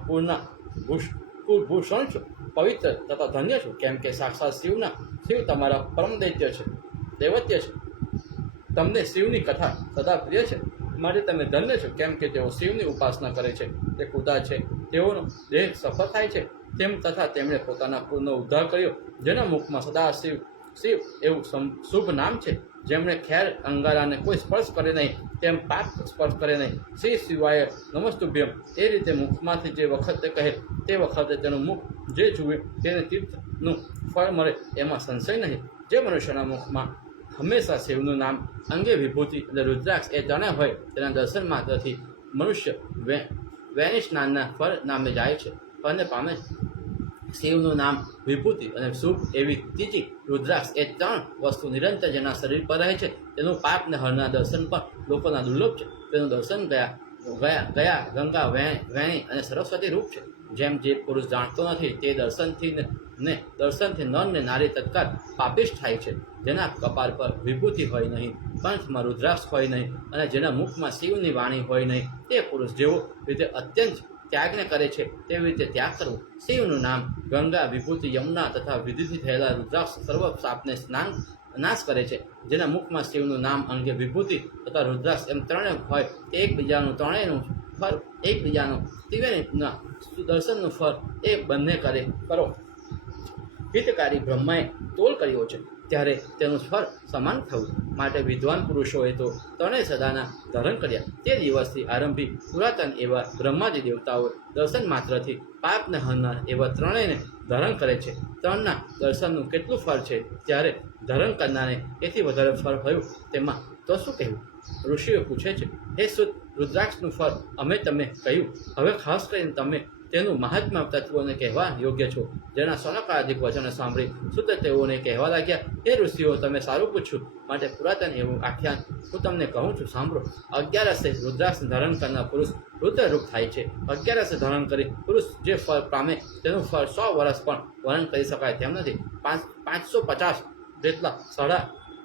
કુલભૂષણ છો, પવિત્ર તથા ધન્ય છો. કેમ કે સાક્ષાત શિવ તમારા પરમ દૈત્ય છે, દૈવત્ય છે. તમને શિવની કથા સદા પ્રિય છે. માટે તમે ધન્ય છો, કેમ કે તેઓ શિવની ઉપાસના કરે છે, તે ખુદા છે, તેઓનો દેહ સફળ થાય છે તેમ, તથા તેમણે પોતાના કુળનો ઉદ્ધાર કર્યો, જેના મુખમાં સદા શિવ શિવ એવું શુભ નામ છે, જેમણે ખેર અંગારાને કોઈ સ્પર્શ કરે નહીં, તેમ પાપ સ્પર્શ કરે નહીં. શ્રી શિવાય નમસ્તુભ્યમ. એ રીતે મુખમાંથી જે વખતે કહે તે વખતે તેનું મુખ જે જુએ તેને તીર્થનું ફળ મળે એમાં સંશય નહીં. જે મનુષ્યના મુખમાં હંમેશા શિવનું નામ, અંગે વિભૂતિ અને રુદ્રાક્ષ એ ત્રણેય હોય, તેના દર્શન માત્રથી મનુષ્ય વૈની સ્નાનના ફળ નામે જાય છે અને પામે છે. શિવનું નામ, વિભૂતિ અને શુભ એવી ત્રીજી રુદ્રાક્ષ એ ત્રણ વસ્તુ નિરંતર જેના શરીર પર રહે છે, તેનું પાપ ને હરના દર્શન પણ લોકોના દુર્લભ છે. તેનું દર્શન ગયા ગંગા, વેણી અને સરસ્વતી રૂપ છે. જેમ જે પુરુષ જાણતો નથી તે દર્શનથી નર ને નારી તત્કાળ પાપિષ્ઠ થાય છે. જેના કપાળ પર વિભૂતિ હોય નહીં, કંઠમાં રુદ્રાક્ષ હોય નહીં અને જેના મુખમાં શિવની વાણી હોય નહીં, તે પુરુષ જેવો રીતે અત્યંત ત્યાગને કરે છે તેવી રીતે ત્યાગ કરવો. શિવનું નામ, ગંગા, વિભૂતિ, યમુના તથા વિધિથી થયેલા રુદ્રાક્ષ સર્વ પાપને નાશ કરે છે. જેના મુખમાં શિવનું નામ, અંગે વિભૂતિ તથા રુદ્રાક્ષ એમ ત્રણેય હોય, તે એકબીજાનું ત્રણેયનું ફળ, એકબીજાનું ત્રિવેણીના દર્શનનું ફળ એ બંને કરો. હિતકારી બ્રહ્માએ તોલ કર્યો છે ત્યારે તેનું ફળ સમાન થયું. માટે વિદ્વાન પુરુષોએ તો ત્રણેય સદાના ધારણ કર્યા. તે દિવસથી આરંભી પુરાતન એવા બ્રહ્માજી દેવતાઓ દર્શન માત્રથી પાપને હરનાર એવા ત્રણેયને ધારણ કરે છે. ત્રણના દર્શનનું કેટલું ફળ છે, ત્યારે ધારણ કરનારને એથી વધારે ફળ થયું તેમાં તો શું કહેવું? ઋષિઓ પૂછે છે, હે સુત, રુદ્રાક્ષનું ફળ અમે તમે કહ્યું, હવે ખાસ કરીને તમે તેનું મહાત્મા તત્વોને કહેવા યોગ્ય છો. જેના સોનકાદિક વચનો સાંભળી સુત તેઓને કહેવા લાગ્યા, હે ઋષિઓ, તમે સારું પૂછ્યું. માટે પુરાતન એવું આખ્યાન હું તમને કહું છું, સાંભળો. 11 રુદ્રાક્ષ ધારણ કરનાર પુરુષ રુદ્રરૂપ થાય છે. 11 ધારણ કરી પુરુષ જે ફળ પામે તેનું ફળ 100 વર્ષ પણ વર્ણન કરી શકાય તેમ નથી. 550 જેટલા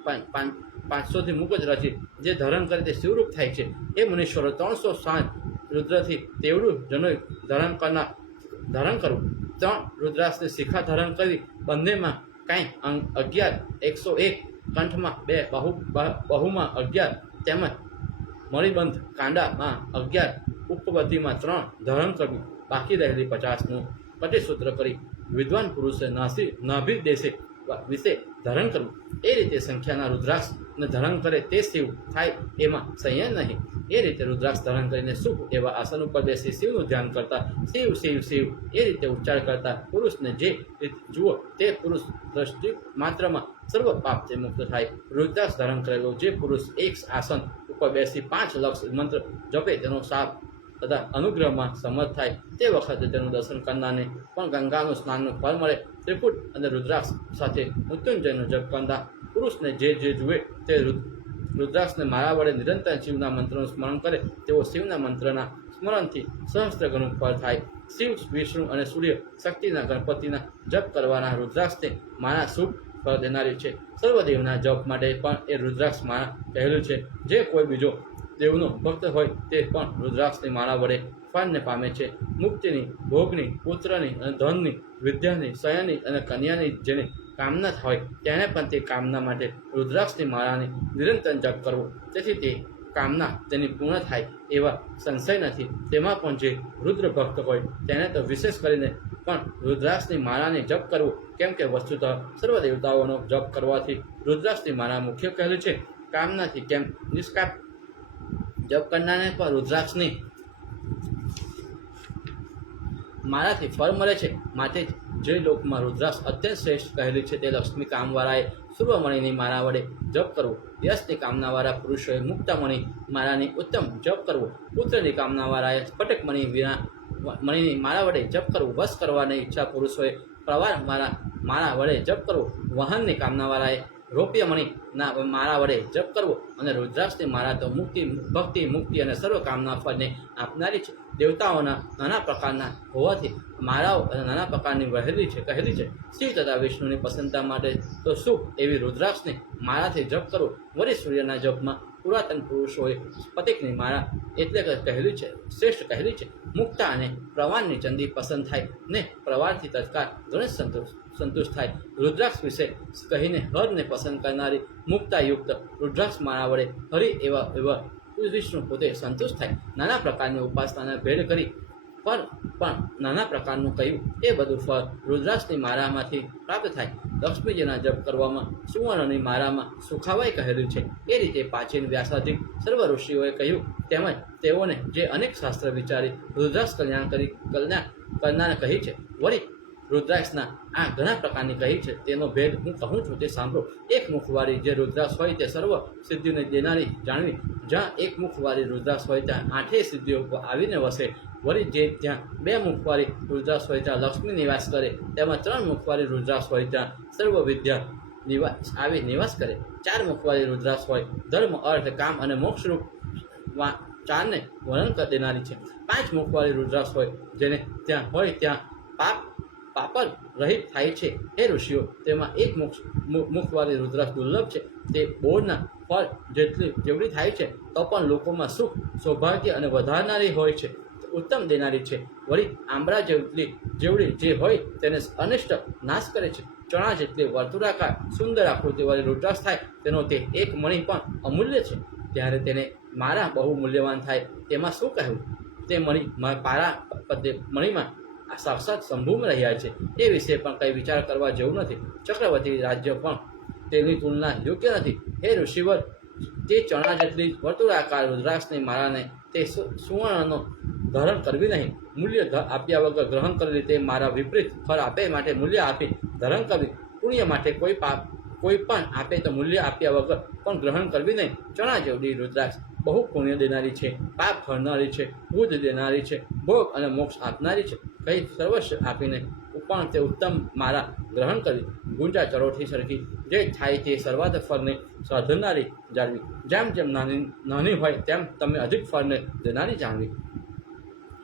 550થી મુખ જ રચી જે ધારણ કરે તે શિવરૂપ થાય છે. એ મુનીશ્વરો 360 રુદ્રથી તેવડું જનોય ધારણ કરવું. 3 રુદ્રાક્ષની શિખા ધારણ કરવી, બંનેમાં કાંઈ 11, 101, કંઠમાં 2, બાહુમાં 11, તેમજ મણિબંધ કાંડામાં 11, ઉપવતીમાં 3 ધારણ કરવું. બાકી રહેલી 50નું કટિસૂત્ર કરી વિદ્વાન પુરુષે નાભી દેશે વિશે ધારણ કરવું. એ રીતે સંખ્યાના રુદ્રાક્ષને ધારણ કરે તે શિવ થાય, એમાં સંયમ નહીં. એ રીતે રુદ્રાક્ષ ધારણ કરીને શુભ એવા આસન ઉપર બેસી શિવનું ધ્યાન કરતા, શિવ શિવ શિવ એ રીતે ઉચ્ચાર કરતા પુરુષને જે રીતે જુઓ તે પુરુષ દ્રષ્ટિ માત્રમાં સર્વ પાપથી મુક્ત થાય. રુદ્રાક્ષ ધારણ કરેલો જે પુરુષ એક આસન ઉપર બેસી 5 લક્ષ મંત્ર જપે તેનો સાપ તથા અનુગ્રહમાં સમર્થ થાય. તે વખતે તેનું દર્શન કરનારને પણ ગંગાનું સ્નાનનું ફળ મળે. ત્રિકુટ અને રુદ્રાક્ષ સાથે મૃત્યુંજયનો જપ કરનાર પુરુષને જે જુએ તે રુદ્રાક્ષને મારા વડે નિરંતર શિવના મંત્રનું સ્મરણ કરે તેઓ શિવના મંત્રના સ્મરણથી સહસ્ત્ર ગણું ફળ થાય. શિવ, વિષ્ણુ અને સૂર્ય શક્તિના ગણપતિના જપ કરવાના રુદ્રાક્ષને મારા શુભ ફળ દેનારી છે. સર્વદેવના જપ માટે પણ એ રુદ્રાક્ષ માળા કહેલું છે. જે કોઈ બીજો દેવનો ભક્ત હોય તે પણ રુદ્રાક્ષની માળા વડે ફળને પામે છે. મુક્તિની, ભોગની, પુત્રની અને ધનની, વિદ્યાની, શયનની અને કન્યાની જેને કામના હોય તેણે પણ તે કામના માટે રુદ્રાક્ષની માળાની નિરંતર જપ કરવો. તેથી તે કામના તેની પૂર્ણ થાય એવા સંશય નથી. તેમાં પણ જે રુદ્ર ભક્ત હોય તેને તો વિશેષ કરીને પણ રુદ્રાક્ષની માળાને જપ કરવો, કેમ કે વસ્તુતઃ સર્વ દેવતાઓનો જપ કરવાથી રુદ્રાક્ષની માળા મુખ્ય કહેલું છે. કામનાથી કેમ નિષ્કામ જપ કરનારને પણ રુદ્રાક્ષની માળાથી ફળ મળે છે. માટે જે લોકમાં રુદ્રાક્ષ અત્યંત શ્રેષ્ઠ કહેલી છે તે લક્ષ્મી કામવાળાએ સૂર્યમણિની માળા વડે જપ કરવો. યશની કામનાવાળા પુરુષોએ મુક્તામણી માળાની ઉત્તમ જપ કરવો. પુત્રની કામનાવાળાએ સ્ફટિક મણીની માળા વડે જપ કરવું. વશ કરવાની ઈચ્છા પુરુષોએ પ્રવાર માળા વડે જપ કરવો. વાહનની કામનાવાળાએ રૌપ્ય મણીના માળા વડે જપ કરવો. અને રુદ્રાક્ષની માળા તો મુક્તિ, ભક્તિ, મુક્તિ અને સર્વ કામના ફળને આપનારી છે. દેવતાઓના નાના પ્રકારના હોવાથી માળાઓ અને નાના પ્રકારની કહેલી છે. શિવ તથા વિષ્ણુની પ્રસન્નતા માટે તો શુભ એવી રુદ્રાક્ષની માળાથી જપ કરવો. વળી સૂર્યના જપમાં પુરાતન પુરુષોએ સ્ફટિકની માળા એટલે કહેલી છે, શ્રેષ્ઠ કહેલી છે. મુક્તા અને પ્રવારની ચંદી પસંદ થાય ને પ્રવારથી તત્કાળ ગણેશ સંતુષ્ટ થાય. રુદ્રાક્ષ વિશે કહીને હરને પસંદ કરનારી મુક્તાયુક્ત રુદ્રાક્ષ માળા વડે હરિ એવા વિષ્ણુ પોતે સંતુષ્ટ થાય. નાના પ્રકારની ઉપાસનાને ભેદ કરી પણ નાના પ્રકારનું કહ્યું એ બધું ફળ રુદ્રાક્ષની માળામાંથી પ્રાપ્ત થાય. લક્ષ્મીજીના જપ કરવામાં સુવર્ણની માળામાં સુખાવાઈ કહેલું છે. એ રીતે પ્રાચીન વ્યાસાધિક સર્વ ઋષિઓએ કહ્યું તેમજ તેઓને જે અનેક શાસ્ત્ર વિચારી રુદ્રાક્ષ કલ્યાણ કરનાર કહી છે. વળી રુદ્રાક્ષના આ ઘણા પ્રકારની કહી છે તેનો ભેદ હું કહું છું તે સાંભળો. એક મુખવાળી જે રુદ્રાક્ષ હોય તે સર્વ સિદ્ધિને દેનારી જાણવી. જ્યાં એક મુખવાળી રુદ્રાક્ષ હોય ત્યાં 8 સિદ્ધિઓ આવીને વસે. વળી જે જ્યાં 2 મુખવાળી રુદ્રાક્ષ હોય ત્યાં લક્ષ્મી નિવાસ કરે. તેમાં 3 મુખવાળી રુદ્રાક્ષ હોય ત્યાં સર્વ વિદ્યા નિવાસ કરે. 4 મુખવાળી રુદ્રાક્ષ હોય ધર્મ અર્થ કામ અને મોક્ષરૂપ 4ને વર્ણન કરી દેનારી છે. 5 મુખવાળી રુદ્રાક્ષ હોય જેને ત્યાં હોય ત્યાં પાપર રહિત થાય છે. હે ઋષિઓ, તેમાં એક મુખવાળી રુદ્રાક્ષ દુર્લભ છે. તે બોરના ફળ જેવડી થાય છે તો પણ લોકોમાં સુખ સૌભાગ્ય અને વધારનારી હોય છે, ઉત્તમ દેનારી છે. વળી આંબળા જેવડી જે હોય તેને અનિષ્ટ નાશ કરે છે. ચણા જેટલી વર્તુળાકાર સુંદર આકૃતિવાળી રુદ્રાક્ષ થાય તેનો તે એક મણિ પણ અમૂલ્ય છે. ત્યારે તેને મારા બહુ મૂલ્યવાન થાય તેમાં શું કહેવું? તે મણિમાં સાક્ષાત શંભુમાં રહ્યા છે. એ વિશે પણ કંઈ વિચાર કરવા જેવું નથી. ચક્રવર્તી રાજ્ય પણ તેની તુલના યોગ્ય નથી. હે ઋષિવર, તે ચણા જેટલી વર્તુળાકાર રુદ્રાક્ષની માળાને તે સુવર્ણનો ધારણ કરવી નહીં. મૂલ્ય આપ્યા વગર ગ્રહણ કરેલી તે મારા વિપરીત ફળ આપે માટે મૂલ્ય આપી ધારણ કરવી. પુણ્ય માટે કોઈ પણ આપે તો મૂલ્ય આપ્યા વગર પણ ગ્રહણ કરવી નહીં. ચણા જેવડી રુદ્રાક્ષ બહુ પુણ્ય દેનારી છે, પાપ ફળનારી છે, બુદ્ધ દેનારી છે, ભોગ અને મોક્ષ આપનારી છે. કઈ સર્વસ્વ આપીને પણ તે ઉત્તમ મારા ગ્રહણ કરી. ગુંજા ચરોઠી સરખી જે થાય તે સર્વાધ ફળને સાધનારી જાણવી. જેમ જેમ નાની હોય તેમ તમે અધિક ફળને દેનારી જાણવી.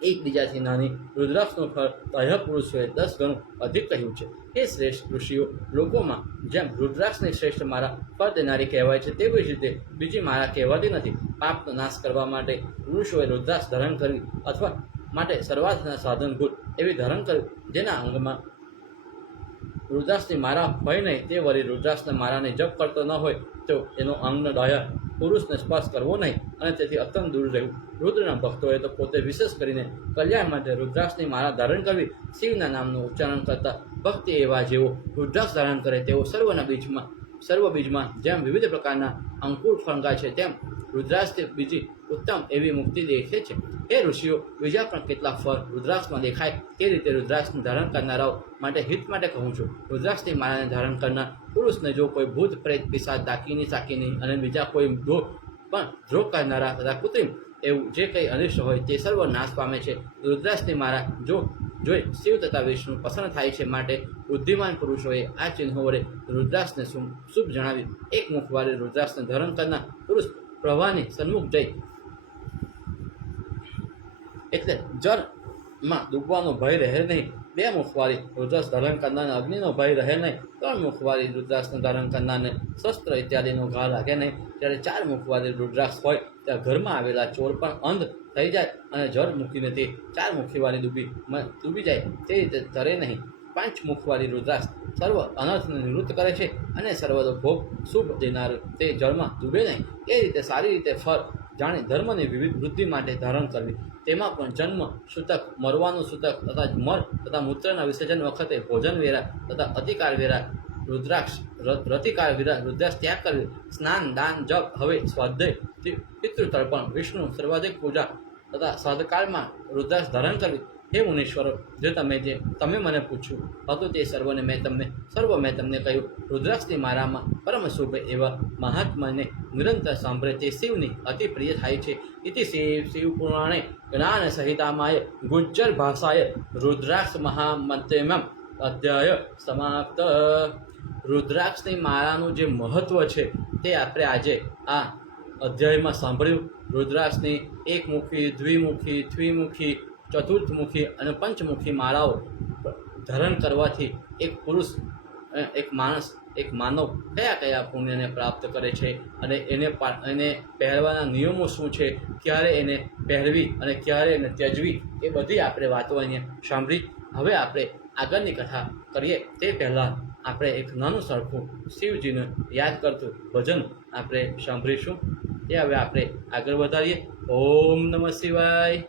એકબીજાથી નાની રુદ્રાક્ષનું ફળ બાહ્ય પુરુષોએ 10 ગણું અધિક કહ્યું છે. એ શ્રેષ્ઠ ઋષિઓ, લોકોમાં જેમ રુદ્રાક્ષની શ્રેષ્ઠ માળા ફળ દેનારી કહેવાય છે તેવી જ રીતે બીજી માળા કહેવાતી નથી. પાપનો નાશ કરવા માટે પુરુષોએ રુદ્રાક્ષ ધારણ કરવી અથવા માટે સર્વાર્થના સાધનભૂત એવી ધારણ કરવી. જેના અંગમાં રુદ્રાક્ષની માળા હોય નહીં તે વળી રુદ્રાક્ષના માળાને જપ કરતો ન હોય તો એનો અંગનો દાયા પુરુષને સ્પર્શ કરવો નહીં અને તેથી અત્યંત દૂર રહેવું. રુદ્રના ભક્તોએ તો પોતે વિશેષ કરીને કલ્યાણ માટે રુદ્રાક્ષની માળા ધારણ કરવી. શિવના નામનું ઉચ્ચારણ કરતા ભક્તિ એવા જેઓ રુદ્રાક્ષ ધારણ કરે તેઓ સર્વ બીજમાં જેમ વિવિધ પ્રકારના અંકુર ફંગાય છે તેમ રુદ્રાક્ષથી બીજી ઉત્તમ એવી મુક્તિ દેખે છે. એ ઋષિઓ, બીજા પણ કેટલાક ફળ રુદ્રાક્ષમાં દેખાય તે રીતે રુદ્રાક્ષને ધારણ કરનારાઓ માટે હિત માટે કહું છું. રુદ્રાક્ષની માળાને ધારણ કરનાર પુરુષને જો કોઈ ભૂત પ્રેત પિશાચ દાકીની અને બીજા કોઈ દ્રોહ કરનારા તથા કૃત્રિમ એવું જે કંઈ અનિષ્ટ હોય તે સર્વ નાશ પામે છે. રુદ્રાક્ષની માળા જોઈ શિવ તથા વિષ્ણુ પસંદ થાય છે. માટે બુદ્ધિમાન પુરુષોએ આ ચિહ્નો વડે રુદ્રાક્ષને શુભ જણાવી. એક મુખવાળી રુદ્રાક્ષને ધારણ કરનાર પુરુષ પ્રવાહની સન્મુખ જઈ એટલે જળમાં ડૂબવાનો ભય રહે નહીં. 2 મુખવાળી રુદ્રાક્ષ ધારણ કરનારને અગ્નિનો ભય રહે નહીં. 3 મુખવાળી રુદ્રાક્ષને ધારણ કરનારને શસ્ત્ર ઇત્યાદિનો ઘા લાગે નહીં. જ્યારે 4 મુખવાળી રુદ્રાક્ષ હોય ત્યાં ઘરમાં આવેલા ચોર પણ અંધ થઈ જાય અને જળ મૂકીને તે 4 મુખીવાળી ડૂબી જાય તે રીતે તરે નહીં. 5 મુખવાળી રુદ્રાક્ષ સર્વ અનર્થને નિવૃત્ત કરે છે અને સર્વનો ભોગ શુભ દેનાર તે જળમાં ડૂબે નહીં. એ રીતે સારી રીતે ફળ જાણી ધર્મની વિવિધ વૃદ્ધિ માટે ધારણ કરવી. તેમાં પણ જન્મ સૂતક, મરવાનું સૂતક તથા મર તથા મૂત્રના વિસર્જન વખતે ભોજન વેરા તથા અતિકાર વેરા રતિકાર વેરા રુદ્રાક્ષ ત્યાગ કરવી. સ્નાન, દાન, જપ, હવે સ્વાધ્યાય, પિતૃતર્પણ, વિષ્ણુ સર્વાધિક પૂજા તથા સાધકાળમાં રુદ્રાક્ષ ધારણ કરવી. હે મુનીશ્વરો, જે તમે મને પૂછ્યું હતું તે સર્વ મેં તમને કહ્યું. રુદ્રાક્ષની મારામાં પરમ શુભ એવા મહાત્માને નિરંતર સાંભળે તે શિવની અતિ પ્રિય થાય છે. ઇતિ શિવ પુરાણે જ્ઞાન સહિતામાય ગુજ્જર ભાષાય રુદ્રાક્ષ મહામંત્રમ અધ્યાય સમાપ્ત. રુદ્રાક્ષની માળાનું જે મહત્વ છે તે આપણે આજે આ અધ્યાયમાં સાંભળ્યું. રુદ્રાક્ષની એકમુખી, દ્વિમુખી, ત્રિમુખી, ચતુર્થમુખી અને પંચમુખી માળાઓ ધારણ કરવાથી એક પુરુષ, એક માણસ, એક માનવ કયા પુણ્યને પ્રાપ્ત કરે છે અને એને પહેરવાના નિયમો શું છે, ક્યારે એને પહેરવી અને ક્યારે એને ત્યજવી, એ બધી આપણે વાતો અહીંયા સાંભળી. હવે આપણે આગળની કથા કરીએ તે પહેલાં આપણે એક નાનું સરખું શિવજીને યાદ કરતું ભજન આપણે સાંભળીશું એ હવે આપણે આગળ વધારીએ. ઓમ નમઃ શિવાય.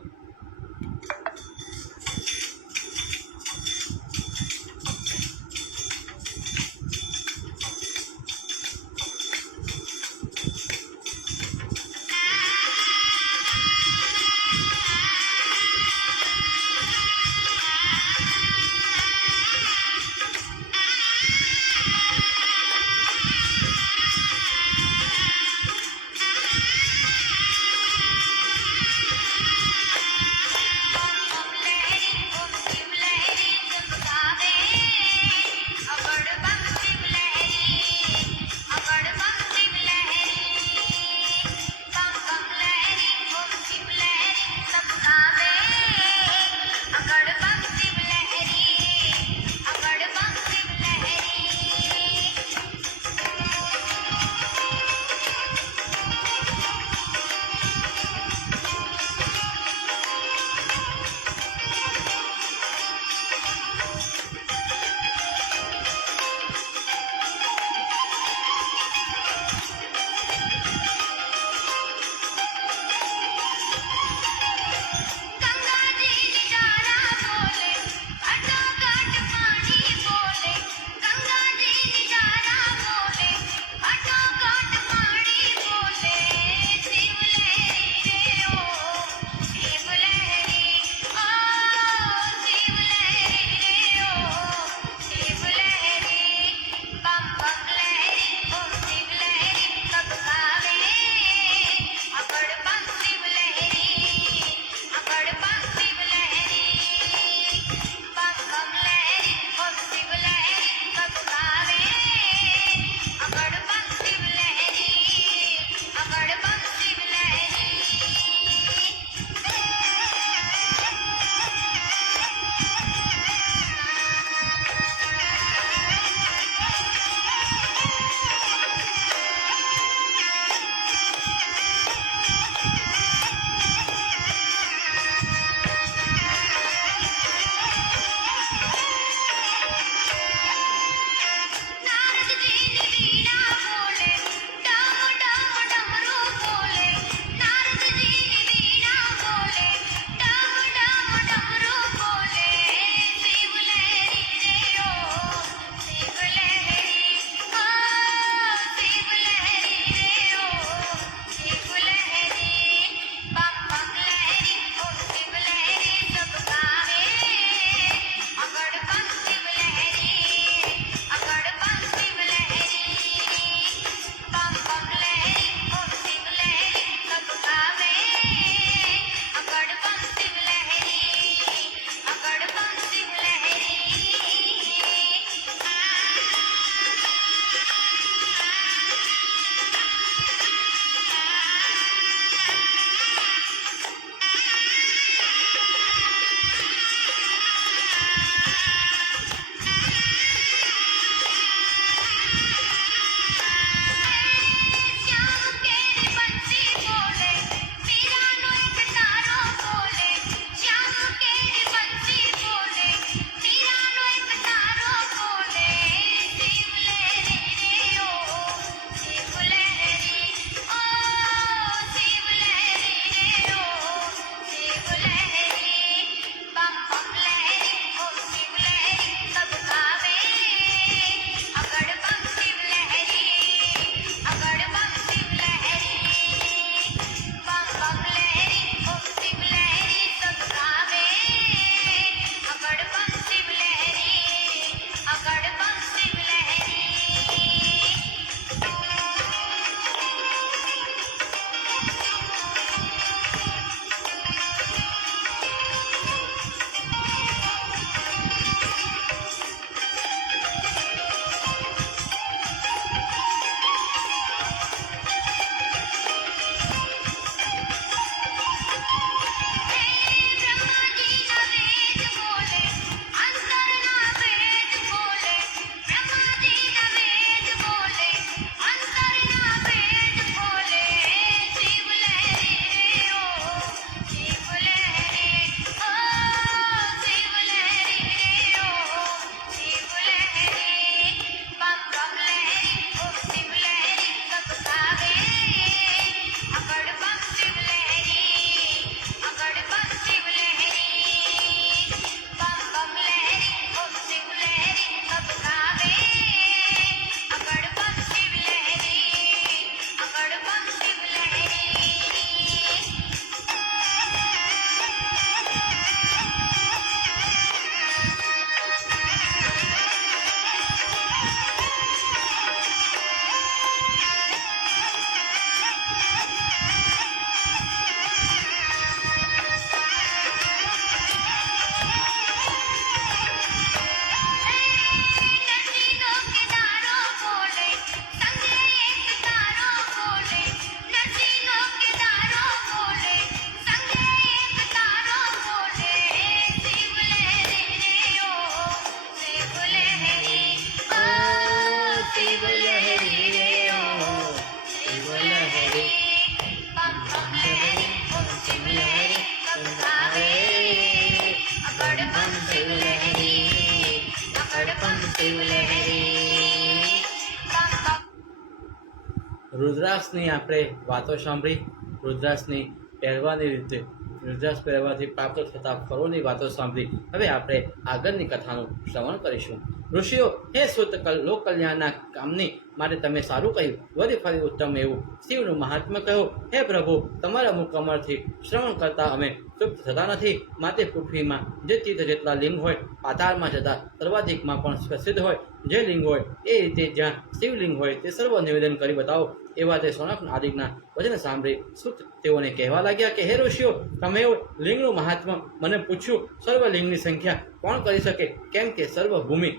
રુદ્રાક્ષની આપણે વાતો સાંભળી, રુદ્રાક્ષની પહેરવાની રીતે, રુદ્રાક્ષ પહેરવાથી પ્રાપ્ત થતા ફળોની વાતો સાંભળી. હવે આપણે આગળની કથાનું શ્રવણ કરીશું. ઋષિઓ, હે સુત, લોક કલ્યાણના કામની માટે તમે સારું કહ્યું, વળી ફરી ઉત્તમ એવું શિવનું મહાત્મ્ય કહ્યું. હે પ્રભુ, તમારા મુખ કમળથી શ્રવણ કરતા અમે તૃપ્ત થતા નથી. માટે પૃથ્વીમાં જે તીર્થ જેટલા લિંગ હોય, પાતાળમાં જતા સર્વાધિકમાં પણ પ્રસિદ્ધ હોય જે લિંગ હોય, એ રીતે જ્યાં શિવલિંગ હોય તે સર્વ નિવેદન કરી બતાવો. એવા તે સોનક આદિકના વચન સાંભળી સુત તેઓને કહેવા લાગ્યા કે હે ઋષિઓ, તમે લિંગનું મહાત્મ્ય મને પૂછ્યું. સર્વ લિંગની સંખ્યા કોણ કરી શકે? કેમ કે સર્વ ભૂમિ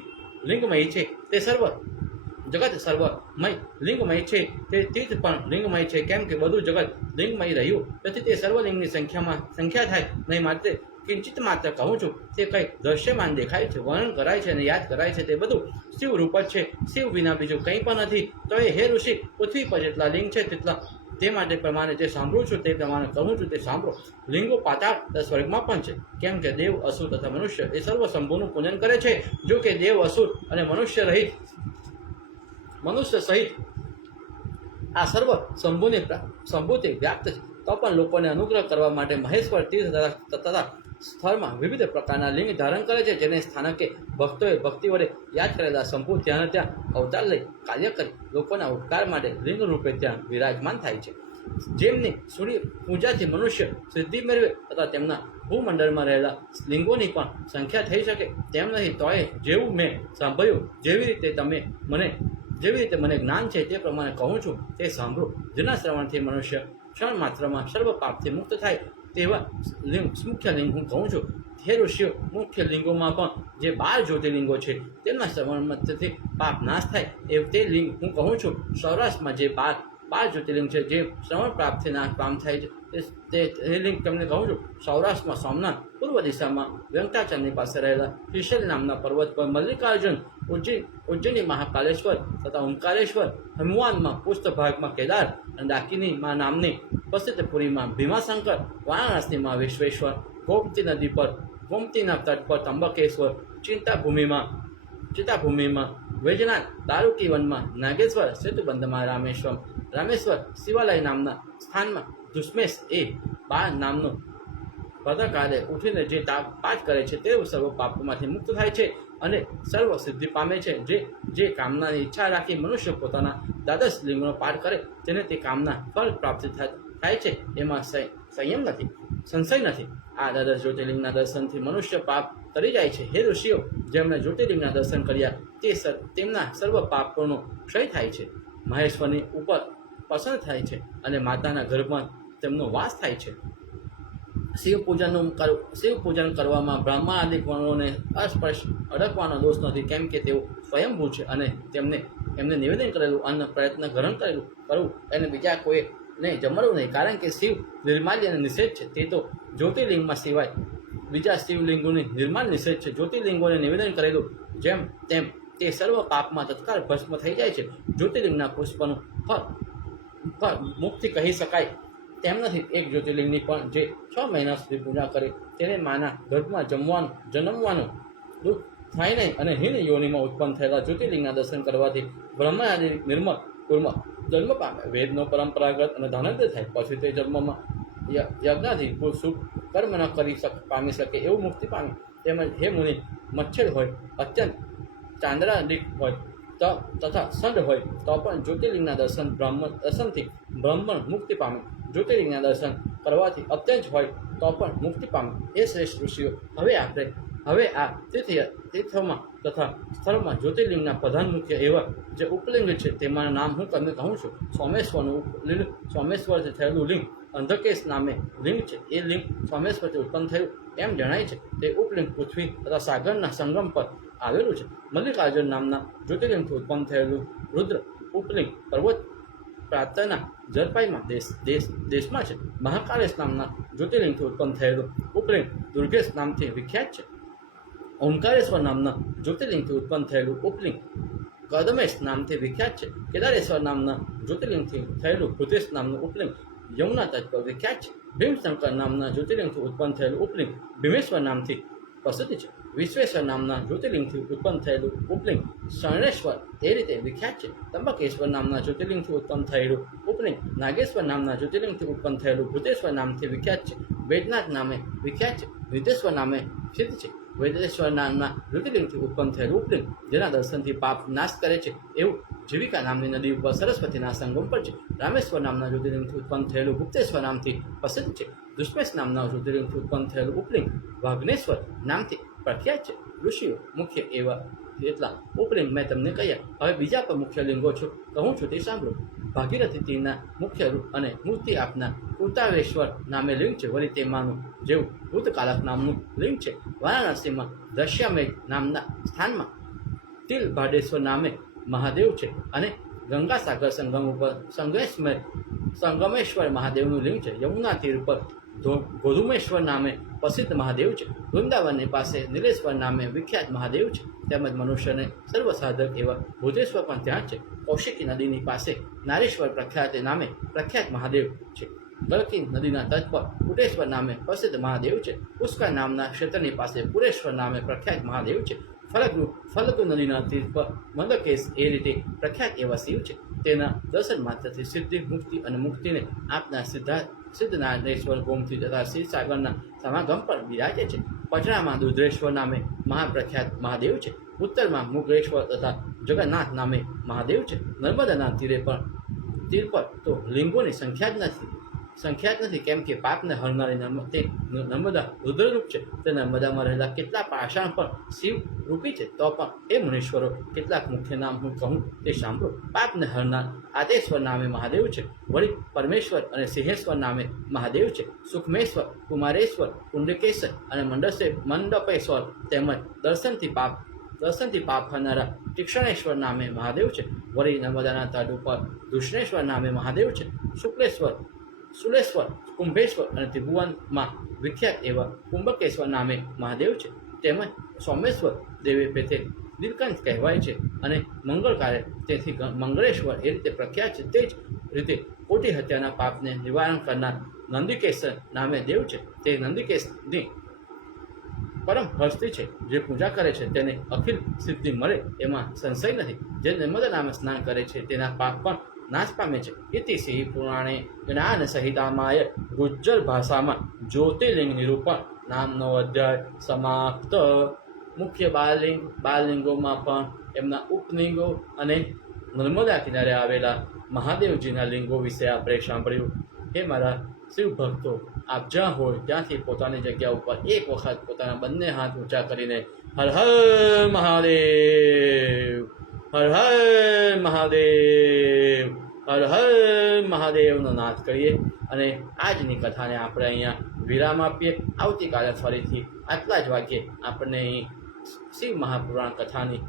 લિંગમય છે, તે સર્વ જગત સર્વમય લિંગમય છે, તે તીર્થ પણ લિંગમય છે. કેમ કે બધું જગત લિંગમય રહ્યું, તેથી તે સર્વલિંગની સંખ્યા થાય નહીં. માટે કિંચિત માત્ર કહું છું. તે કંઈ દ્રશ્યમાન દેખાય છે, વર્ણન કરાય છે અને યાદ કરાય છે, તે બધું શિવ રૂપ જ છે. શિવ વિના બીજું કંઈ પણ નથી. તો એ હે ઋષિ, પૃથ્વી પર જેટલા લિંગ છે તેટલા તે માટે પ્રમાણે જે સાંભળું છું તે પ્રમાણે કહું છું તે સાંભળો. લિંગો પાતાળ તથા સ્વર્ગમાં પણ છે. કેમ કે દેવ, અસુર તથા મનુષ્ય એ સર્વ શંભુનું પૂજન કરે છે. જો કે દેવ, અસુર અને મનુષ્ય સહિત આ સર્વ શંભુથી વ્યાપ્ત છે. તો પણ લોકોને અનુગ્રહ કરવા માટે મહેશ્વર તીર્થ તથા સ્થળમાં વિવિધ પ્રકારના લિંગ ધારણ કરે છે. જેને સ્થાનકે ભક્તોએ ભક્તિ વડે યાદ કરેલા શંભુ ત્યાં અવતાર લઈ કાર્ય કરી લોકોના ઉપકાર માટે લિંગ રૂપે ત્યાં વિરાજમાન થાય છે. જેમની સૂર્ય પૂજાથી મનુષ્ય સિદ્ધિ મેળવે તથા તેમના ભૂમંડળમાં રહેલા લિંગોની પણ સંખ્યા થઈ શકે તેમ નહીં. તોય જેવું મેં સાંભળ્યું, જેવી રીતે મને જ્ઞાન છે તે પ્રમાણે કહું છું તે સાંભળો. જેના શ્રવણથી મનુષ્ય ક્ષણ માત્રમાં સર્વ પાપથી મુક્ત થાય તેવા મુખ્ય લિંગ હું કહું છું. હે ઋષિઓ, મુખ્ય લિંગોમાં પણ જે 12 જ્યોતિર્લિંગો છે તેમના શ્રવણથી પાપ નાશ થાય એ તે લિંગ હું કહું છું. સૌરાષ્ટ્રમાં જે 12 જ્યોતિર્લિંગ છે જે શ્રવણ પ્રાપ્તથી નાશ પામ થાય છે તે લિંગ તમને કહું છું. સૌરાષ્ટ્રમાં સોમનાથ, પૂર્વ દિશામાં વેંકટાચલની પાસે રહેલા ત્રિશૈલ નામના પર્વત પર મલ્લિકાર્જુન, ઉજ્જૈની મહાકાલેશ્વર તથા ઓમકારેશ્વર, હનુમાનમાં પૃષ્ઠભાગમાં કેદાર અને દાકિનીમાં નામની પ્રસિદ્ધ પુરીમાં ભીમાશંકર, વારાણસીમાં વિશ્વેશ્વર, ગોમતી નદી પર ગોમતીના તટ પર ત્રંબકેશ્વર, ચિતાભૂમિમાં વૈજનાથ, દારૂકી વનમાં નાગેશ્વર, સેતુબંધમાં રામેશ્વર, શિવાલય નામના સ્થાનમાં દુષ્મેશ એ 12 નામનું પદકાલે ઉઠીને જે પાઠ કરે છે તે સર્વ પાપોમાંથી મુક્ત થાય છે અને સર્વ સિદ્ધિ પામે છે. જે કામનાની ઈચ્છા રાખી મનુષ્ય પોતાના 12 લિંગનો પાઠ કરે તેને તે કામના ફળ પ્રાપ્તિ થાય છે. એમાં સંશય નથી. આ 12 જ્યોતિર્લિંગના દર્શનથી મનુષ્ય પાપ તરી જાય છે. હે ઋષિઓ, જેમણે જ્યોતિર્લિંગના દર્શન કર્યા તેમના સર્વ પાપોનો ક્ષય થાય છે. મહેશ્વરની ઉપર પ્રસન્ન થાય છે અને માતાના ગર્ભમાં તેમનો વાસ થાય છે. શિવ પૂજન કરવામાં બ્રહ્મા આદિ ગણોને અસ્પર્શ અડકવાનો દોષ નથી. કેમ કે તેઓ સ્વયંભૂ છે અને એમને નિવેદન કરેલું અન્ન પ્રયત્ન ગ્રહણ કરવું અને બીજા કોઈને જમડવું નહીં. કારણ કે શિવ નિર્માલ્યને નિષેધ છે. તે તો જ્યોતિર્લિંગમાં સિવાય બીજા શિવલિંગોની નિર્માણ નિષેધ છે. જ્યોતિર્લિંગોને નિવેદન કરેલું જેમ તેમ તે સર્વ પાપમાં તત્કાળ ભસ્મ થઈ જાય છે. જ્યોતિર્લિંગના પુષ્પનું ફળ મુક્તિ કહી શકાય તેમ નથી. એક જ્યોતિર્લિંગની પણ જે 6 મહિના સુધી પૂજા કરે તેને માના ગર્ભમાં જન્મવાનું દુઃખ થાય નહીં. અને હિન યોનિમાં ઉત્પન્ન થયેલા જ્યોતિર્લિંગના દર્શન કરવાથી બ્રહ્માદિ નિર્મળ કુળમાં જન્મ પામે. વેદનો પરંપરાગત અને ધનાદ્ય થાય. પછી તે જન્મમાં યજ્ઞાથી શુભ કર્મ ન પામી શકે એવું મુક્તિ પામે. તેમજ હે મુનિ, મચ્છર હોય, અત્યંત ચાંદ્રાદિક હોય તથા સંડ હોય તો પણ જ્યોતિર્લિંગના દર્શનથી બ્રાહ્મણ મુક્તિ પામે. જ્યોતિર્લિંગના દર્શન કરવાથી અત્યંત હોય તો પણ મુક્તિ પામે. એ શ્રેષ્ઠ ઋષિઓ, હવે આ તીર્થોમાં તથા સ્થળમાં જ્યોતિર્લિંગના પ્રધાન મુખ્ય એવા જે ઉપલિંગ છે તેમાંના નામ હું તમને કહું છું. સોમેશ્વરથી થયેલું લિંગ અંધકેશ નામે લિંગ છે. એ લિંગ સોમેશ્વરથી ઉત્પન્ન થયું એમ જણાય છે. તે ઉપલિંગ પૃથ્વી તથા સાગરના સંગમ પર આવેલું છે. મલ્લિકાર્જુન નામના જ્યોતિર્લિંગથી ઉત્પન્ન થયેલું રુદ્ર ઉપલિંગ પર્વત પ્રાંતના જલપાઈમાં દેશમાં છે. મહાકાલેશ નામના જ્યોતિર્લિંગથી ઉત્પન્ન થયેલું ઉપલિંગ દુર્ગેશ નામથી વિખ્યાત છે. ઓમકારેશ્વર નામના જ્યોતિર્લિંગથી ઉત્પન્ન થયેલું ઉપલિંગ કદમેશ નામથી વિખ્યાત છે. કેદારેશ્વર નામના જ્યોતિર્લિંગથી થયેલું ભૂતેશ નામનું ઉપલિંગ યમુના તટ પર વિખ્યાત છે. ભીમશંકર નામના જ્યોતિર્લિંગથી ઉત્પન્ન થયેલું ઉપલિંગ ભીમેશ્વર નામથી પ્રસિદ્ધ છે. વિશ્વેશ્વર નામના જ્યોતિર્લિંગથી ઉત્પન્ન થયેલું ઉપલિંગ શરણેશ્વર એ રીતે વિખ્યાત છે. ત્રંબકેશ્વર નામના જ્યોતિર્લિંગથી ઉત્પન્ન થયેલું ઉપલિંગ નાગેશ્વર નામના જ્યોતિર્લિંગથી ઉત્પન્ન થયેલું ભૂતેશ્વર નામથી વિખ્યાત છે. વૈદ્યનાથ નામે વિખ્યાત છે. વિદેશ્વર નામે સિદ્ધ છે. વૈદેશ્વર નામના જ્યોતિર્લિંગથી ઉત્પન્ન થયેલું ઉપલિંગ જેના દર્શનથી પાપ નાશ કરે છે એવું જીવિકા નામની નદી ઉપર સરસ્વતીના સંગમ પર છે. રામેશ્વર નામના જ્યોતિર્લિંગથી ઉત્પન્ન થયેલું ગુપ્તેશ્વર નામથી પ્રસિદ્ધ છે. દુષ્મેશ નામના જ્યોતિર્લિંગથી ઉત્પન્ન થયેલું ઉપલિંગ વાઘ્નેશ્વર નામથી પ્રખ્યાત છે. ઋષિઓ મુખ્ય એવા એટલા ઉપલિંગ મેં તમને કહ્યા. હવે બીજા પણ મુખ્ય લિંગો છું કહું છું તે સાંભળો. ભાગીરથી તીરના મુખ્ય રૂપ અને મૂર્તિ આપના કૃતાવેશ્વર નામે લિંગ છે. વળી તેમાંનું જેવું ભૂતકાલક નામનું લિંગ છે. વારાણસીમાં દશ્યામેઘ નામના સ્થાનમાં તિલ ભાડેશ્વર નામે મહાદેવ છે અને ગંગાસાગર સંગમ ઉપર સંગમેશ્વર મહાદેવનું લિંગ છે. યમુના તીર ઉપર ગોધુમેશ્વર નામે પ્રસિદ્ધ મહાદેવ છે. વૃંદાવનની પાસે નીલેશ્વર નામે વિખ્યાત મહાદેવ છે. તેમજ મનુષ્યને સર્વસાધક એવા ભૂતેશ્વર પણ ત્યાં છે. કૌશિકી નદીની પાસે નારેશ્વર નામે પ્રખ્યાત મહાદેવ છે. ગળકી નદીના તટ પર કુટેશ્વર નામે પ્રસિદ્ધ મહાદેવ છે. પુષ્કર નામના ક્ષેત્રની પાસે પુરેશ્વર નામે પ્રખ્યાત મહાદેવ છે. ફલગુ નદીના તીર પર મંદકેશ એ રીતે પ્રખ્યાત એવા શિવ છે. તેના દર્શન માત્રથી સિદ્ધિ મુક્તિ અને મુક્તિને આપના સિદ્ધનારાયણેશ્વર ગોમતી તથા ક્ષીરસાગરના સમાગમ પર બિરાજે છે. પટણામાં દુધ્રેશ્વર નામે મહાપ્રખ્યાત મહાદેવ છે. ઉત્તરમાં મુગેશ્વર તથા જગન્નાથ નામે મહાદેવ છે. નર્મદાના તીર પર તો લિંગોની સંખ્યા જ નથી કેમ કે પાપને હરનારી તે નર્મદા રુદ્રરૂપ છે. તે નર્મદામાં રહેલા કેટલા પાષાણ પણ શિવ રૂપી છે. તો પણ એ મુનીશ્વરો કેટલાક મુખ્ય નામ હું કહું તે સાંભળો. પાપને હરનાર આદેશ્વર નામે મહાદેવ છે. વળી પરમેશ્વર અને સિંહેશ્વર નામે મહાદેવ છે. સુખમેશ્વર, કુમારેશ્વર, કુંડકેશ્વર અને મંડપેશ્વર તેમજ દર્શનથી પાપ હરનારા તીક્ષણેશ્વર નામે મહાદેવ છે. વળી નર્મદાના તટ ઉપર દુષ્ણેશ્વર નામે મહાદેવ છે. સુલેશ્વર, કુંભેશ્વર અને ત્રિભુવનમાં વિખ્યાત એવા કુંભકેશ્વર નામે મહાદેવ છે. તેમજ સોમેશ્વર દેવે પેથે નીલકંઠ કહેવાય છે અને મંગળકારે તેથી મંગળેશ્વર એ રીતે પ્રખ્યાત છે. તે જ રીતે કોટી હત્યાના પાપને નિવારણ કરનાર નંદિકેશ્વર નામે દેવ છે. તે નંદિકેશની પરમ હસ્તી છે. જે પૂજા કરે છે તેને અખિલ સિદ્ધિ મળે એમાં સંશય નથી. જે નર્મદા નામે સ્નાન કરે છે તેના પાપ પણ નાશ પામે છે. ઇતિ શ્રી પુરાણે જ્ઞાન સહિતામાય ગુજ્જર ભાષામાં જ્યોતિર્લિંગ નિરૂપણ નામનો અધ્યાય સમાપ્ત. મુખ્ય બાલલિંગોમાં પણ એમના ઉપલિંગો અને નર્મદા કિનારે આવેલા મહાદેવજીના લિંગો વિશે આપણે સાંભળ્યું. હે મારા શિવ ભક્તો, આપ જ્યાં હોય ત્યાંથી પોતાની જગ્યા ઉપર એક વખત પોતાના બંને હાથ ઊંચા કરીને હર હર મહાદેવ, હર હર મહાદેવ, હર હર મહાદેવનો નાદ કરીએ અને આજની કથાને આપણે અહીંયા વિરામ આપીએ. આવતીકાલે ફરીથી આટલા જ વાગ્યે આપણને અહીં શિવ મહાપુરાણ કથાની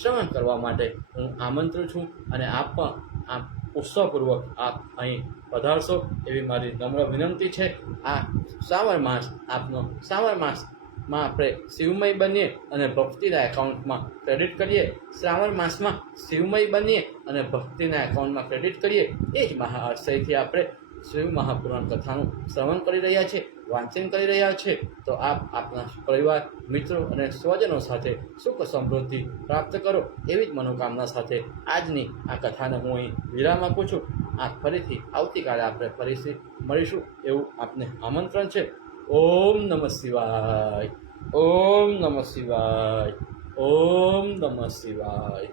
શ્રવણ કરવા માટે હું આમંત્રું છું અને આપ પણ આ ઉત્સાહપૂર્વક આપ અહીં પધારશો એવી મારી નમ્ર વિનંતી છે. આ શ્રાવણ માસમાં આપણે શિવમય બનીએ અને ભક્તિના એકાઉન્ટમાં ક્રેડિટ કરીએ. શ્રાવણ માસમાં શિવમય બનીએ અને ભક્તિના એકાઉન્ટમાં ક્રેડિટ કરીએ. એ જ આશયથી આપણે શિવ મહાપુરાણ કથાનું શ્રવણ કરી રહ્યા છીએ, વાંચન કરી રહ્યા છે. તો આપ આપના પરિવાર, મિત્રો અને સ્વજનો સાથે સુખ સમૃદ્ધિ પ્રાપ્ત કરો એવી જ મનોકામના સાથે આજની આ કથાને હું અહીં વિરામ આપું છું. આ ફરીથી આવતીકાલે આપણે ફરીથી મળીશું એવું આપને આમંત્રણ છે. ઓમ નમઃ શિવાય, ઓમ નમઃ શિવાય, ઓમ નમઃ શિવાય.